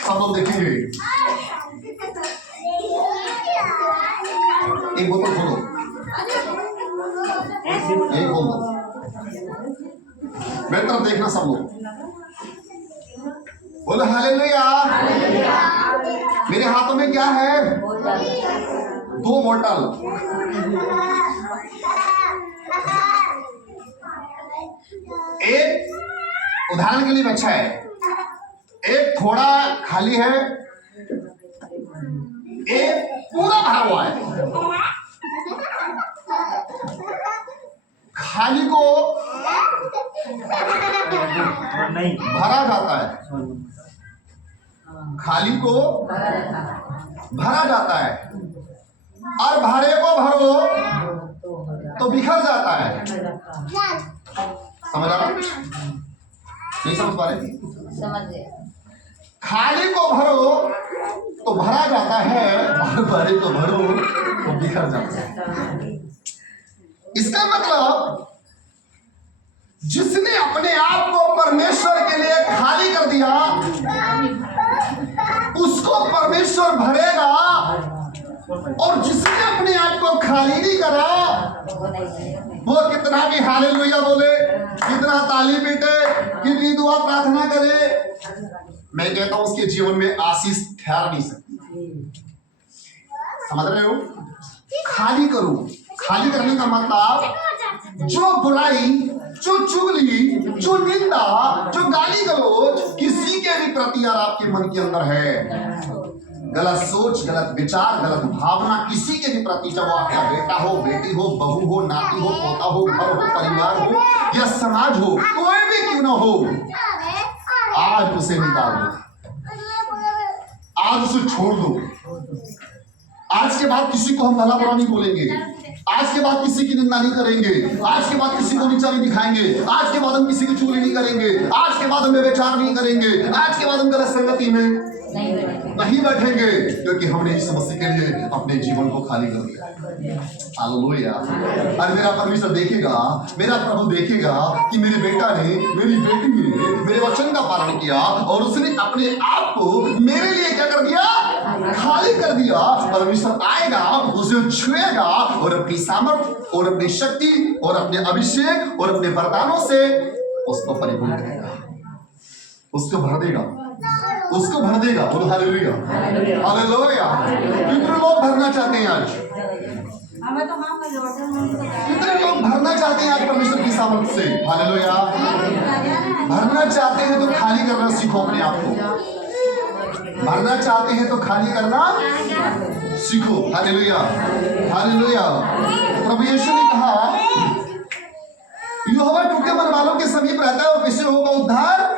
सब लोग देखेंगे। एक बोतल खोलो, एक खोल दो, मेरी तरफ देखना सब लोग। बोलो हालेलुया। मेरे हाथों में क्या है? 2 बोतल। एक उदाहरण के लिए अच्छा है, एक थोड़ा खाली है, एक पूरा भरा हुआ है। खाली को भरा जाता है, खाली को भरा जाता है, और भरे को भरो तो बिखर जाता है। समझ आ रहा? नहीं समझ पा रहे? समझ। खाली को भरो तो भरा जाता है, और भरे को भरो तो बिखर जाता है। इसका मतलब जिसने अपने आप को परमेश्वर के लिए खाली कर दिया, उसको परमेश्वर भरेगा, और जिसने अपने आप को खाली नहीं करा, वो कितना भी हालेलुया बोले, कितना ताली पीटे, कितनी दुआ प्रार्थना करे, मैं कहता हूं उसके जीवन में आशीष ठहर नहीं सकती। समझ रहे हो? खाली करो। खाली करने का मतलब जो बुराई, जो चुगली, जो निंदा, जो गाली गलौज किसी के भी प्रति यार आपके मन के अंदर है, गलत सोच, गलत विचार, गलत भावना किसी के भी प्रति, चाहे वो आपका बेटा हो, बेटी हो, बहू हो, नाती हो, पोता हो, घर हो, परिवार हो या समाज हो, कोई भी क्यों ना हो, आज उसे निकाल दो, आज उसे छोड़ दो। आज के बाद किसी को हम भला बुरा नहीं बोलेंगे, आज के बाद किसी की निंदा नहीं करेंगे, आज के बाद किसी को नीचा नहीं दिखाएंगे, आज के बाद हम किसी की चुगली नहीं करेंगे, आज के बाद हम व्यभिचार नहीं करेंगे, आज के बाद हम गलत संगति में नहीं बैठेंगे, क्योंकि हमने इस समस्या के लिए अपने जीवन को खाली कर दिया। हालेलुया। और मेरा परमेश्वर देखेगा, मेरा प्रभु देखेगा कि मेरे बेटा ने, मेरी बेटी ने मेरे वचन का पालन किया और उसने अपने आप को मेरे लिए क्या कर दिया? खाली कर दिया। परमेश्वर आएगा, उसे छुएगा और अपनी सामर्थ और अपनी शक्ति और अपने अभिषेक और अपने वरदानों से उसको परिपूर्ण करेगा, उसको भर देगा, उसको भर देगा। बोलो हालेलुया। हालेलुया। कितने लोग भरना चाहते हैं आज? कितने लोग भरना चाहते हैं आज परमेश्वर की सामर्थ से? हालेलुया। भरना चाहते हैं तो खाली करना सीखो अपने आप को। भरना चाहते हैं तो खाली करना सीखो। हालेलुया। हालेलुया। प्रभु यीशु ने कहा, यहोवा टूटे मन वालों के समीप रहता है और पिछड़े लोगों का उद्धार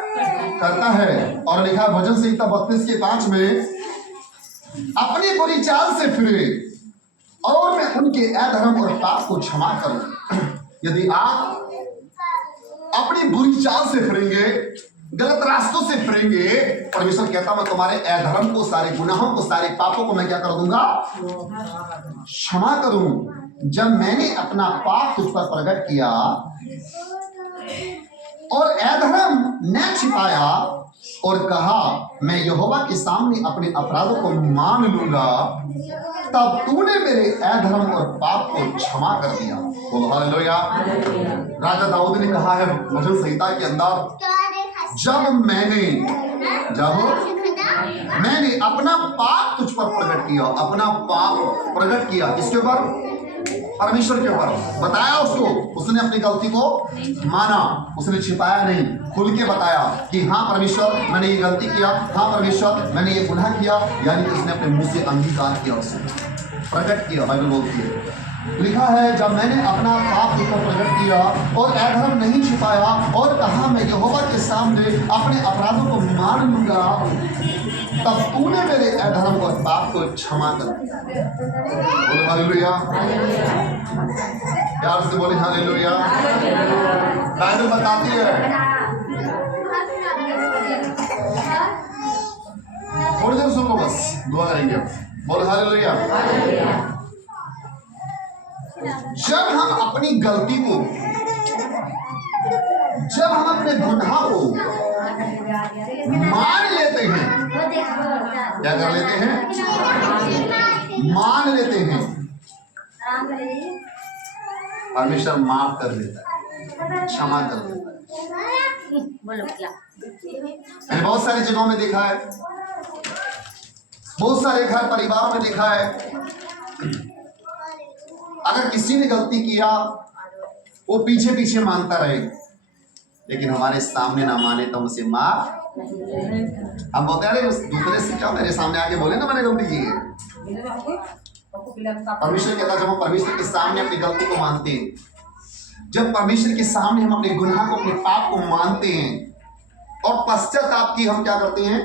करता है। और लिखा भजन संहिता 32:5 में, अपनी बुरी चाल से फिरे और मैं उनके अधर्म और पाप को क्षमा करूं। यदि आप अपनी बुरी चाल से फिरेंगे गलत रास्तों से फिरेंगे, परमेश्वर कहता मैं तुम्हारे अधर्म को, सारे गुनाहों को, सारे पापों को मैं क्या कर दूंगा, क्षमा करूं। जब मैंने अपना पाप तुझ पर प्रकट किया और अधर्म न छिपाया और कहा मैं यहोवा के सामने अपने अपराधों को मान लूंगा, तब तूने मेरे अधर्म और पाप को क्षमा कर दिया। बोलो हालेलुया। राजा दाऊद ने कहा है भजन संहिता के अंदर, जब मैंने अपना पाप तुझ पर प्रकट किया, अपना पाप प्रकट किया किसके ऊपर, परमेश्वर के ऊपर, बताया उसको, उसने अपनी गलती को माना, उसने छिपाया नहीं, खुल के बताया कि हाँ परमेश्वर मैंने ये गलती किया, हाँ परमेश्वर मैंने ये गुनाह किया, यानी कि उसने अपने मुंह से अंगीकार किया, उसे प्रकट किया। बाइबल बोलती है, लिखा है जब मैंने अपना पाप तुझ पर प्रकट किया और अधर्म नहीं छिपाया और कहा मैं यहोवा के सामने अपने अपराधों को मान लूंगा, तब तूने मेरे अधर्म और पाप को क्षमा कर दिया। बोले हालेलुया, प्यार से बोले हालेलुया। बाइबल बताती है, थोड़ी देर सुन लो बस, दुआ करेंगे। बोले हालेलुया। जब हम अपनी गलती को, जब हम अपने गुनाह को मान लेते हैं, क्या कर लेते हैं, मान लेते हैं, परमेश्वर माफ कर देता है, क्षमा कर देता है। मैंने बहुत सारी जगहों में देखा है, बहुत सारे घर परिवारों में देखा है, अगर किसी ने गलती किया वो पीछे पीछे मानता रहे, लेकिन हमारे सामने ना माने तो उसे माफ, हम बोलते हैं उस दूसरे से क्या, मेरे सामने आके बोले ना मैंने गलती की है। परमेश्वर कहता जब हम परमेश्वर के सामने अपनी गलती को मानते हैं, जब परमेश्वर के सामने हम अपने गुनाह को, अपने पाप को मानते हैं और पश्चाताप की हम क्या करते हैं,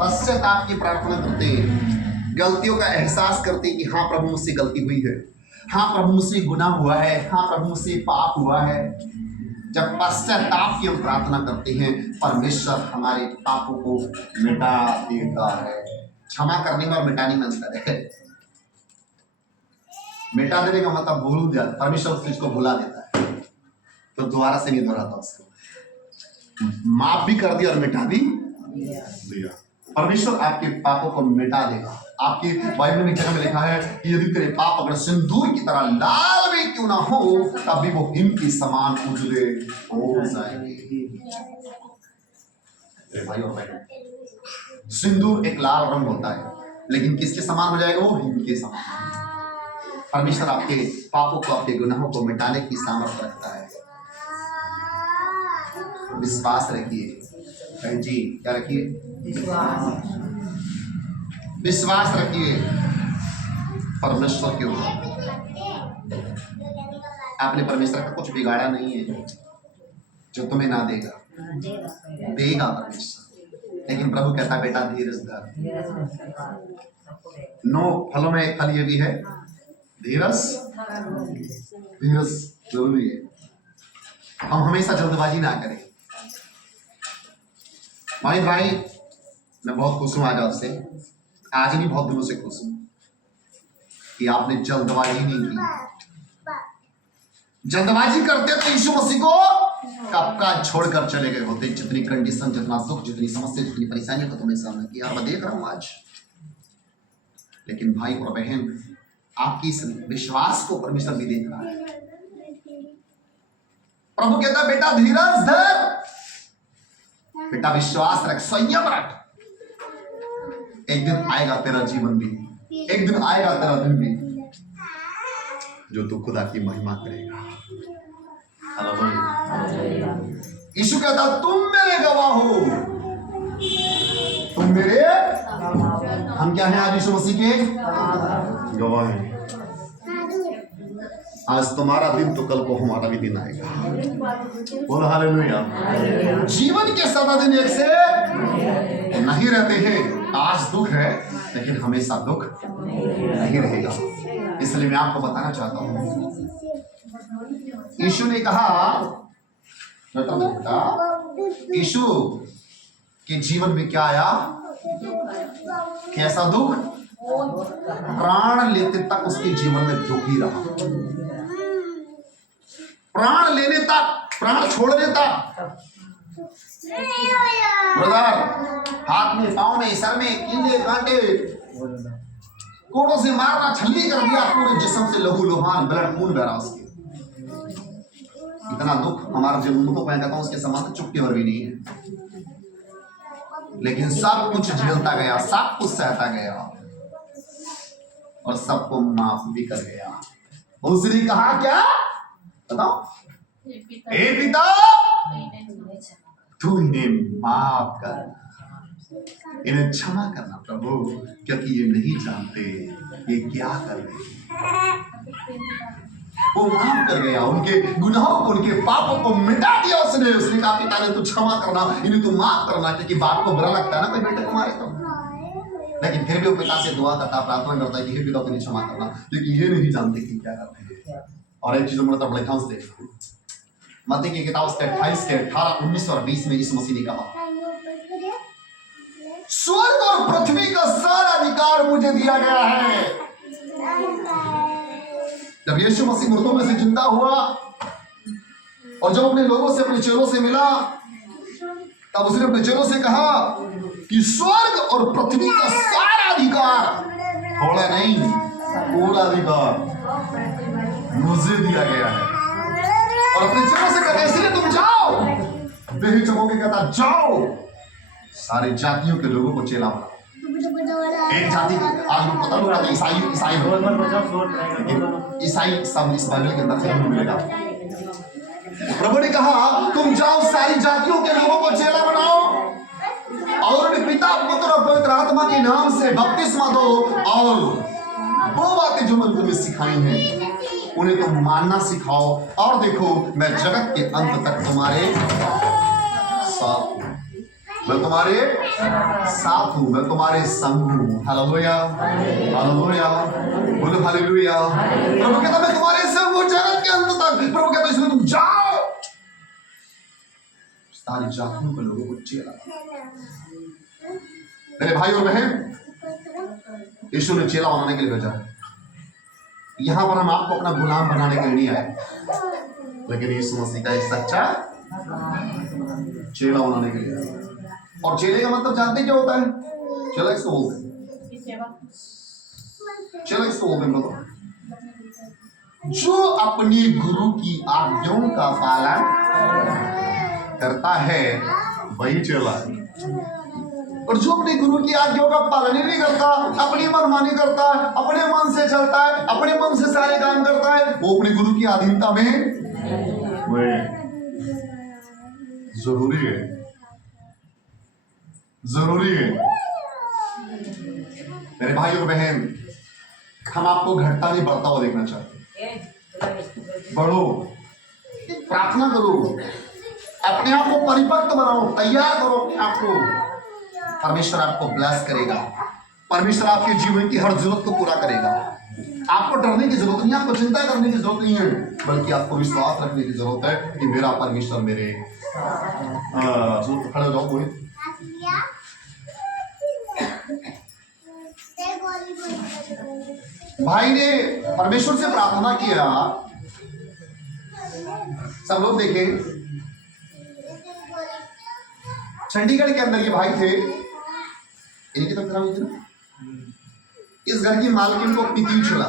पश्चाताप की प्रार्थना करते हैं, गलतियों का एहसास करते कि हाँ प्रभु मुझसे गलती हुई है, हाँ प्रभु मुझसे गुनाह हुआ है, हाँ प्रभु मुझसे पाप हुआ है। जब पश्चाताप की हम प्रार्थना करते हैं, परमेश्वर हमारे पापों को मिटा देता है। क्षमा करने में और मिटाने में अंतर है। मिटा देने का मतलब भूल जाता, परमेश्वर उस चीज को भुला देता है तो दोबारा से नहीं दोहराता उसको। माफ भी कर दिया और मिटा भी दिया, परमेश्वर आपके पापों को मिटा देगा। आपकी बाइबल में जगह में लिखा है कि यदि तेरे पाप अगर सिंदूर की तरह लाल भी क्यों ना हो, तब भी वो हिम के समान उजले हो जाएंगे। भाई और बहन, सिंदूर एक लाल रंग होता है, लेकिन किसके समान हो जाएगा, वो हिम के समान। परमेश्वर आपके पापों को, आपके गुनाहों को मिटाने की सामर्थ्य रखता है। विश्वास रखिए बहन जी, क्या रखिए, विश्वास रखिए परमेश्वर के ऊपर। आपने परमेश्वर का कुछ बिगाड़ा नहीं है जो तुम्हें ना देगा, देगा परमेश्वर। लेकिन प्रभु कहता है बेटा धीरज धर। 9 फलों में एक फल ये भी है, धीरज। धीरज जरूरी है। हम हमेशा जल्दबाजी ना करें। भाई मैं बहुत खुश हूं आज आपसे, आज भी बहुत दिनों से खुश हूं कि आपने जल्दबाजी नहीं की। जल्दबाजी करते तो यीशु मसीह को कब का छोड़कर चले गए होते। जितनी कंडीशन, जितना दुख, जितनी समस्या, जितनी परेशानियों का तुमने सामना किया, मैं देख रहा हूं आज। लेकिन भाई और बहन, आपकी इस विश्वास को परमेश्वर भी देख रहा है। प्रभु कहता बेटा धीरज धर, बेटा विश्वास रख, संयम रख। एक दिन आएगा तेरा जीवन भी, एक दिन आएगा तेरा दिन भी जो तू खुदा की महिमा करेगा। यीशु कहता तुम मेरे गवाह हो, तुम मेरे, हम क्या हैं आज यीशु मसीह के गवाह हैं। आज तुम्हारा दिन तो कल को हमारा भी दिन आएगा। बोलो हालेलुया। जीवन के 7 दिन एक से नहीं रहते हैं। आज दुख है लेकिन हमेशा दुख नहीं रहेगा। इसलिए मैं आपको बताना चाहता हूं, यीशु ने कहा, बेटा, यीशु के जीवन में क्या आया? कैसा दुख? प्राण लेते तक उसके जीवन में दुख ही रहा। प्राण लेने तक, प्राण छोड़ने तक। ब्रदर, हाथ में, पांव में, सर में कीड़े कांटे, कोड़ों से मारना, छल्ली कर दिया, पूरे जिस्म से लहू लुहान, ब्लड खून बह रहा उसके। इतना दुख हमारे जीवन को मैं कहता हूं उसके समान चुटकी भर भी नहीं है। लेकिन सब कुछ झेलता गया, सब कुछ सहता गया और सबको माफ भी कर गया। उसने कहा क्या? बताओ, हे पिता, तू इन्हें माफ कर, इन्हें क्षमा करना प्रभु, क्योंकि ये नहीं जानते ये क्या कर रहे। वो माफ कर गया, उनके गुनाहों को, उनके पापों को मिटा दिया उसने। उसने कहा पिता ने तू क्षमा करना, इन्हें तू माफ करना, क्योंकि बाप को बुरा लगता है ना कोई बेटे को मारे तो। लेकिन फिर भी वो पिता से दुआ करता, प्रार्थना करता है कि हे पिता तू क्षमा करना, क्योंकि ये नहीं जानते कि क्या करते हैं। और एक चीज मतलब बड़े ध्यान से देखो, मत्ती की किताब उसके 28 के 18, 19 और 20 में यीशु मसीह ने कहा, स्वर्ग और पृथ्वी का सारा अधिकार मुझे दिया गया है। जब यीशु मसीह मृतों में से जिंदा हुआ और जब अपने लोगों से, अपने चेलों से मिला, तब उसने अपने चेलों से कहा कि स्वर्ग और पृथ्वी का सारा अधिकार, थोड़ा नहीं पूरा अधिकार मुझे दिया गया है। और अपने चेलों से कहते इसलिए तुम जाओ, बेहिचकों के कहता जाओ, सारे जातियों के लोगों को चेला बनाओ। एक जाति, आज लोग पता लोग कहते ईसाई, ईसाई सब इस बाइबल के अंदर से मिलेगा। प्रभु ने कहा तुम जाओ, सारी जातियों के लोगों को चेला बनाओ और उन्हें पिता, पुत्र और पवित्र आत्मा के नाम से बपतिस्मा दो, और वो बातें जो मैंने तुम्हें सिखाई हैं उन्हें तुम मानना सिखाओ। और देखो मैं जगत के अंत तक तुम्हारे साथ हूं, मैं तुम्हारे साथ हूं, मैं तुम्हारे संग हूं। हालेलुया, हालेलुया, बोलो हालेलुया। प्रभु कहता मैं तुम्हारे संग हूं जगत के अंत तक। प्रभु कहता इसलिए तुम जाओ, सारी जातियों के लोगों को चेला। मेरे भाई और बहन, यीशु ने चेला बनाने के लिए भेजा। यहां पर हम आपको अपना गुलाम बनाने के लिए नहीं आए, लेकिन यीशु मसीह का एक सच्चा चेला बनाने के लिए। और चेले का मतलब जानते क्या होता है? चेला किसको बोलते हैं? चेला किसको बोलते हैं बताओ? जो अपनी गुरु की आज्ञाओं का पालन करता है वही चेला है। और जो अपने गुरु की आज्ञाओं का पालन ही नहीं करता, अपनी मनमानी करता है, अपने मन से चलता है, अपने मन से सारे काम करता है, वो अपने गुरु की अधीनता में जरूरी है, जरूरी है। मेरे भाई और बहन, हम आपको घटता नहीं बढ़ता हुआ देखना चाहते। बढ़ो, प्रार्थना करो, अपने आप को परिपक्व बनाओ, तैयार करो अपने आप को। परमेश्वर आपको ब्लेस करेगा, परमेश्वर आपके जीवन की हर जरूरत को पूरा करेगा। आपको डरने की जरूरत नहीं, आपको चिंता करने की जरूरत नहीं है, बल्कि आपको विश्वास रखने की जरूरत है कि मेरा परमेश्वर मेरे खड़े हो जाओ कोई। भाई ने परमेश्वर से प्रार्थना किया, सब लोग देखें, चंडीगढ़ के अंदर ये भाई थे, इनकी तो खराब थी ना, इस घर की मालकिन को पीती छुड़ा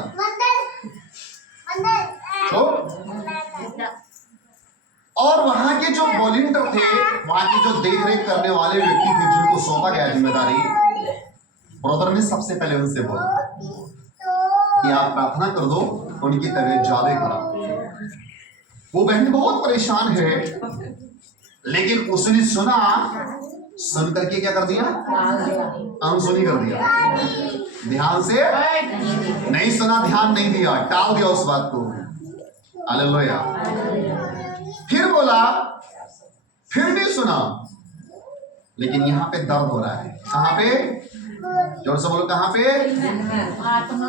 तो, और वहां के जो वॉलंटियर थे, वहां के जो देख रेख करने वाले व्यक्ति थे जिनको सौंपा गया जिम्मेदारी, ब्रदर ने सबसे पहले उनसे बोला कि आप प्रार्थना कर दो, उनकी तबीयत ज्यादा खराब। वो बहन बहुत परेशान है, लेकिन उसने सुना, सुन करके क्या कर दिया? अनसुनी कर दिया, ध्यान से नहीं सुना, ध्यान नहीं दिया, टाल दिया उस बात को। हालेलुया। फिर बोला, फिर भी सुना, लेकिन यहाँ पे दर्द हो रहा है। कहाँ पे? जोर से बोलो, कहाँ पे?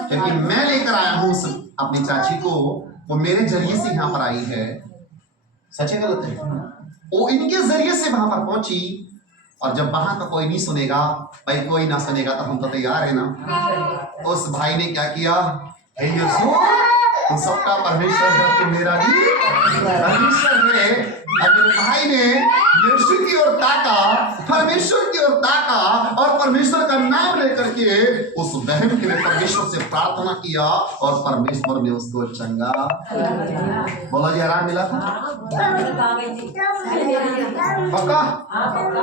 क्योंकि मैं लेकर आया हूँ अपनी चाची को, वो मेरे जरिए से यहाँ पर आई है, सच है गलत है? वो इनके जरिए से वहां पर पहुंची, और जब वहां का कोई नहीं सुनेगा, भाई कोई ना सुनेगा तो हम तो तैयार है ना। उस भाई ने क्या किया, हे यीशु तू सबका परमेश्वर है, तू मेरा भी परमेश्वर है। अब मेरे भाई ने यीशु की ओर ताका, परमेश्वर की ओर ताका, और परमेश्वर का नाम लेकर के उस बहन के लिए परमेश्वर से प्रार्थना किया, और परमेश्वर ने उसको चंगा बोला जी, आराम मिला था। पक्का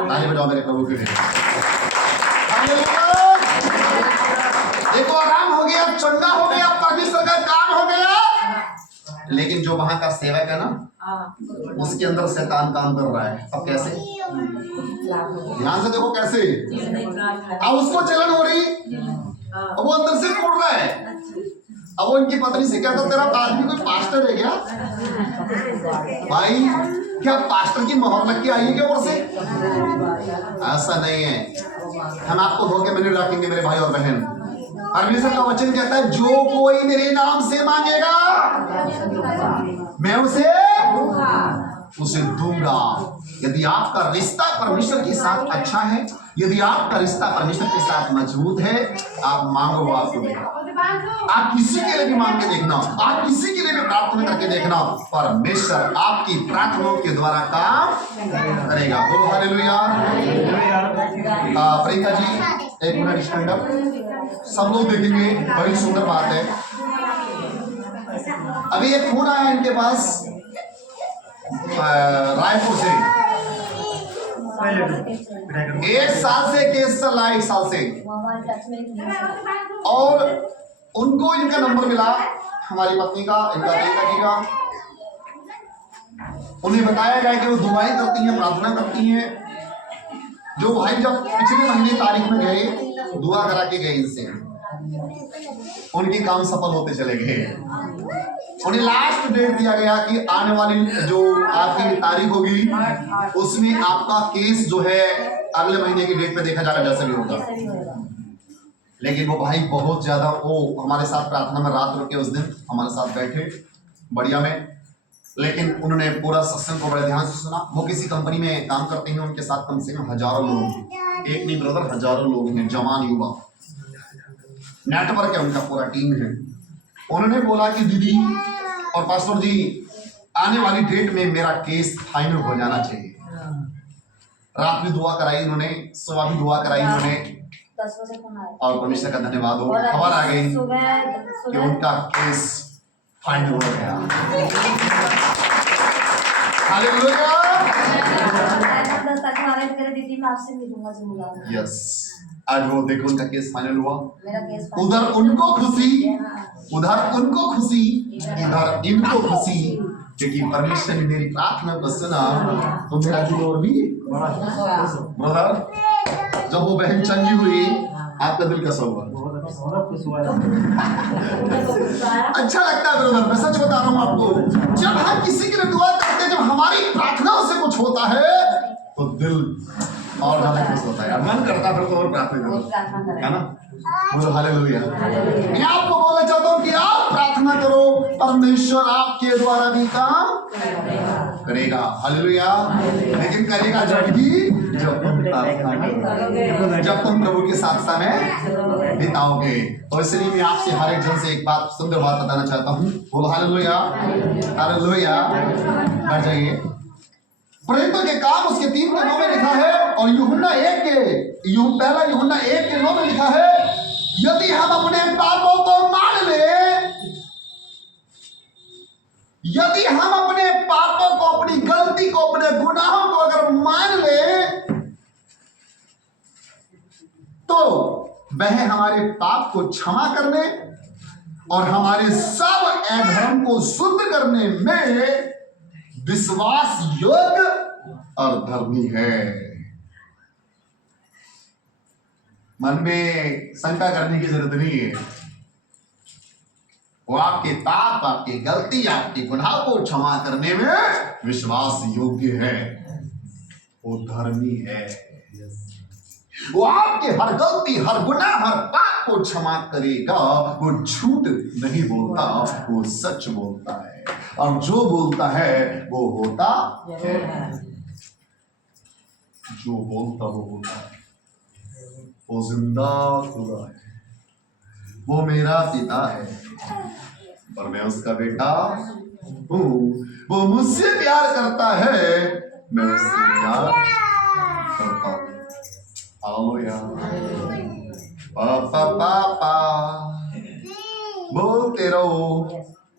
ताली बजाओ मेरे प्रभु के लिए। देखो आराम हो गया, चंगा हो गया, परमेश्वर का काम हो गया। लेकिन जो वहां का सेवक है ना, उसके अंदर शैतान काम कर रहा है। अब कैसे, ध्यान से देखो कैसे। अब उसको जलन हो रही, अब वो अंदर से उड़ रहा है। अब वो इनकी पत्नी से कहता, तेरा आदमी कोई पास्टर है क्या? भाई क्या पास्टर की मोहर लग के आई है क्या ऊपर से? ऐसा नहीं है, हम आपको धोखे में नहीं रखेंगे मेरे भाई और बहन। परमेश्वर का वचन कहता है, जो कोई मेरे नाम से मांगेगा मैं उसे दूंगा। यदि आपका रिश्ता परमेश्वर के साथ अच्छा है, यदि आपका रिश्ता परमेश्वर के साथ मजबूत है, आप मांगो वो आपको देगा। आप किसी के लिए भी मांग के देखना, आप किसी के लिए भी प्रार्थना करके देखना, परमेश्वर आपकी प्रार्थनाओं के द्वारा काम करेगा। बोलो hallelujah. Priyanka ji 1 minute stand up, सब लोग देखेंगे, बड़ी सुंदर बात है। अभी एक फोन आया इनके पास रायपुर से, 1 साल से केस चल रहा है, 1 साल से, और उनको इनका नंबर मिला, हमारी पत्नी का, इनका प्रियंका जी का। उन्हें बताया गया कि वो दुआएं करती हैं, प्रार्थना करती हैं। जो भाई जब पिछले महीने तारीख में गए, दुआ करा के गए इनसे, उनके काम सफल होते चले गए। उन्हें लास्ट डेट दिया गया कि आने वाली जो आपकी तारीख होगी, उसमें आपका केस जो है अगले महीने की डेट पे देखा जाएगा, जैसा भी होगा। लेकिन वो भाई बहुत ज्यादा, वो हमारे साथ प्रार्थना में रात रुके, उस दिन हमारे साथ बैठे बढ़िया में। लेकिन उन्होंने पूरा सत्संग को बड़े ध्यान से सुना। वो किसी कंपनी में काम करते हैं, उनके साथ कम से कम हजारों लोग हैं, एक नहीं ब्रदर, हजारों लोग हैं, जवान युवा नेटवर्क है उनका, पूरा टीम है। उन्होंने बोला कि दीदी और पास्टर जी, आने वाली डेट में मेरा केस फाइनल हो जाना चाहिए। रात भी दुआ कराई उन्होंने, सुबह भी दुआ कराई उन्होंने, और परमेश्वर का धन्यवाद हो, खबर आ गई कि उनका केस फाइनल हो गया। हालेलुया। यस, आज वो देखो उनका केस फाइनल हुआ। उधर उनको खुशी, उधर उनको खुशी, इधर इनको खुशी, क्योंकि परमेश्वर ने मेरी प्रार्थना को सुना। तो मेरा दिल और भी ब्रदर, जब वो बहन चंगी हुई, आपका दिल कैसा हुआ? अच्छा लगता है ब्रदर, मैं सच बता रहा हूँ आपको। जब हम किसी के लिए दुआ करते हैं, जब हमारी प्रार्थनाओं से कुछ होता है, तो दिल और ज्यादा खुश होता है, मन करता है फिर तो और प्रार्थना करो, है ना? बोलो हालेलुया। मैं आपको बोलना चाहता हूँ कि आप प्रार्थना करो, परमेश्वर आपके द्वारा भी काम करेगा। हालेलुया। लेकिन करेगा जब तुम प्रार्थना करोगे, जब तुम प्रभु के साथ समय बिताओगे। और इसलिए मैं आपसे हर एक जन से एक बात, सुंदर बात बताना चाहता हूँ। बोलो हालेलुया, हालेलुया। बैठ जाइए। प्रेरितों के काम उसके 3:9 में लिखा है, और यूहन्ना 1 के पहला यूहन्ना 1:9 में लिखा है, यदि हम अपने पापों को मान ले, यदि हम अपने पापों को, अपनी गलती को, अपने गुनाहों को अगर मान ले, तो वह हमारे पाप को क्षमा करने और हमारे सब अधर्म को शुद्ध करने में विश्वास योग्य और धर्मी है। मन में शंका करने की जरूरत नहीं है। वो आपके पाप, आपकी गलती, आपके गुनाह को क्षमा करने में विश्वास योग्य है, वो धर्मी है। वो आपके हर गलती, हर गुनाह, हर पाप को क्षमा करेगा। वो झूठ नहीं बोलता, वो सच बोलता है। और जो बोलता है वो होता है। जो बोलता वो होता है। वो जिंदा खुदा है, वो मेरा पिता है और मैं उसका बेटा हूँ। वो मुझसे प्यार करता है, मैं उससे प्यार करता हूँ। हालेलुया। पापा पापा बोलते रहो।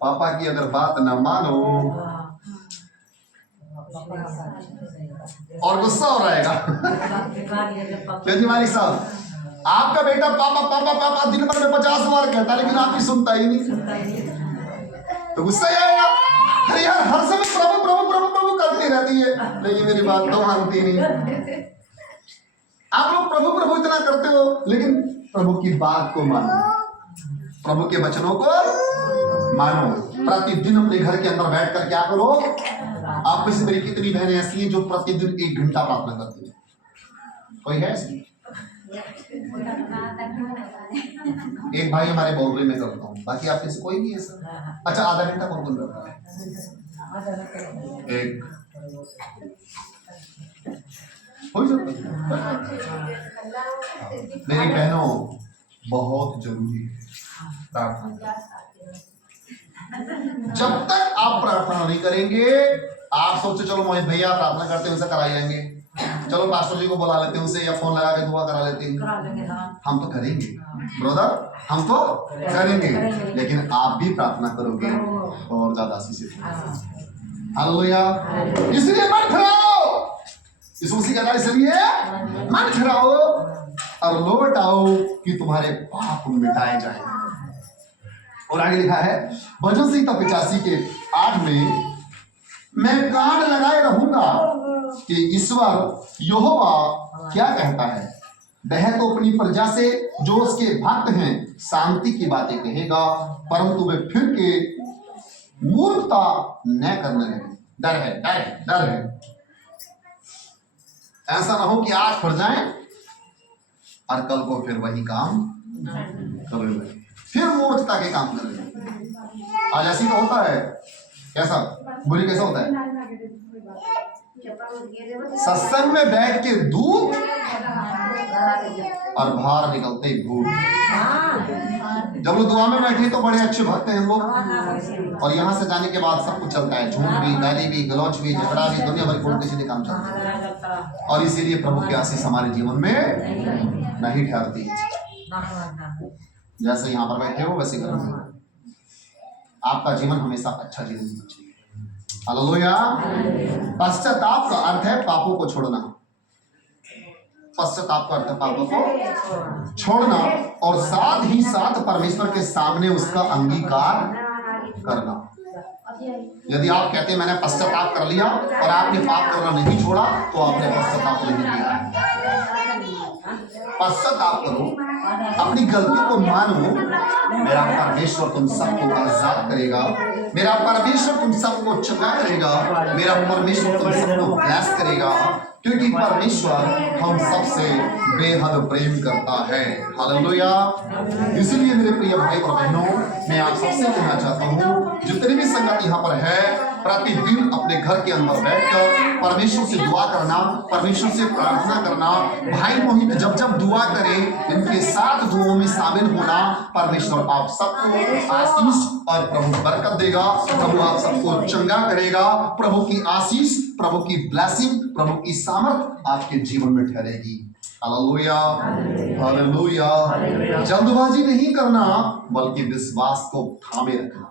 पापा की अगर बात ना मानो और गुस्सा हो रहेगा। क्यों जी मालिक साहब, आपका बेटा पापा पापा पापा दिन भर में 50 बार कहता है, लेकिन आपकी सुनता ही नहीं, तो गुस्सा ही आएगा। अरे यार, हर समय प्रभु प्रभु प्रभु प्रभु करती रहती है, लेकिन मेरी बात तो मानती नहीं। आप लोग प्रभु प्रभु इतना करते हो, लेकिन प्रभु की बात को मानो, प्रभु के वचनों को मानो। प्रतिदिन अपने घर के अंदर बैठकर क्या करो। आप में से मेरी कितनी बहनें ऐसी हैं जो प्रतिदिन 1 घंटा प्रार्थना करती हैं? कोई है ऐसी? एक भाई हमारे बाउंड्री में करता हूँ, बाकी आप में से कोई नहीं है सर? अच्छा, आधा घंटा कौन करता है? एक हो जाता है। मेरी बहनों, बहुत जरूरी है प्रार्थना। जब तक आप प्रार्थना नहीं करेंगे, आप सोचो चलो मोहित भैया प्रार्थना करते हैं, उनसे करा लेंगे, चलो पास्टर जी को बुला लेते हैं उनसे, या फोन लगा के दुआ करा लेते हैं। हम तो करेंगे ब्रदर, हम तो करेंगे, लेकिन आप भी प्रार्थना करोगे और ज्यादा आशीष। हालेलुया। इसलिए मन खराओ, यीशु मसीह कहता है, इसलिए मन खराओ और लौट आओ कि तुम्हारे पाप मिटाए जाएं। और आगे लिखा है भजन संहिता 85 के 8 में, मैं कान लगाए रहूंगा कि ईश्वर यहोवा क्या कहता है। वह तो अपनी प्रजा से जो उसके भक्त हैं शांति की बातें कहेगा, परंतु वे फिर के मूर्खता न करने लगे। डर है, डर है, डर है। ऐसा ना हो कि आज फट जाए और कल को फिर वही काम करेंगे, फिर मूर्खता के काम करेंगे। आज ऐसी तो होता है। कैसा बुरी कैसा होता है? सत्संग में बैठ के दूध और बाहर निकलते भूत। जब लोग दुआ में बैठे तो बड़े अच्छे भक्त हैं लोग, और यहाँ से जाने के बाद सब कुछ चलता है, झूठ भी, गाली भी, गलौच भी, झगड़ा भी, दुनिया भर के उल्टे सीधे काम चलते हैं। और इसीलिए प्रभु की आशीष हमारे जीवन में नहीं ठहरती। जैसे यहाँ पर बैठे हो वैसे घर में आपका जीवन हमेशा अच्छा जीवन होना चाहिए। हालेलुया। पश्चाताप का अर्थ है पापों को छोड़ना। पश्चाताप का अर्थ है पापों को छोड़ना, और साथ ही साथ परमेश्वर के सामने उसका अंगीकार करना। यदि आप कहते हैं मैंने पश्चाताप कर लिया और आपने पाप करना नहीं छोड़ा, तो आपने पश्चाताप नहीं किया। पश्चाताप करो, अपनी गलती को मानो। मेरा परमेश्वर तुम सबको आजाद करेगा, मेरा परमेश्वर तुम सबको चंगा करेगा, मेरा परमेश्वर तुम सबको ब्लेस करेगा, क्योंकि परमेश्वर हम सबसे बेहद प्रेम करता है। हालेलुया। इसलिए मेरे प्रिय भाई और बहनों, मैं आप सबसे कहना चाहता हूँ, जितने भी संगत यहाँ पर है, प्रतिदिन अपने घर के अंदर बैठकर परमेश्वर से दुआ करना, परमेश्वर से प्रार्थना करना। भाई मोहित जब जब दुआ करें, इनके साथ दुआओं में शामिल होना। परमेश्वर आप सबको आशीष और प्रभु बरकत देगा, प्रभु आप सबको चंगा करेगा। प्रभु की आशीष, प्रभु की ब्लेसिंग, प्रभु की सामर्थ आपके जीवन में ठहरेगी। Hallelujah, hallelujah. जल्दबाजी नहीं करना, बल्कि विश्वास को थामे रखना,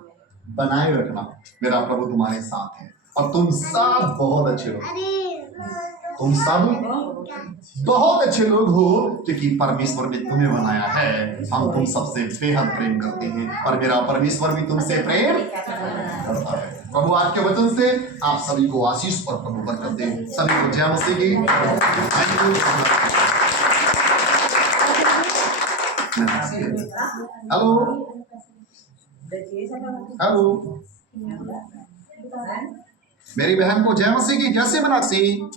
बनाए रखना। मेरा प्रभु तुम्हारे साथ है और तुम सब बहुत अच्छे लोग, तुम सब बहुत अच्छे लोग हो, क्योंकि परमेश्वर ने तुम्हें बनाया है। हम तुम सबसे बेहद प्रेम करते हैं और मेरा परमेश्वर भी तुमसे प्रेम करता है। प्रभु आज के वचन से आप सभी को आशीष और प्रभु बरकत दे। सभी को जय मसीह की। हेलो हेलो, मेरी बहन को जय मसीह की। कैसे मीनाक्षी?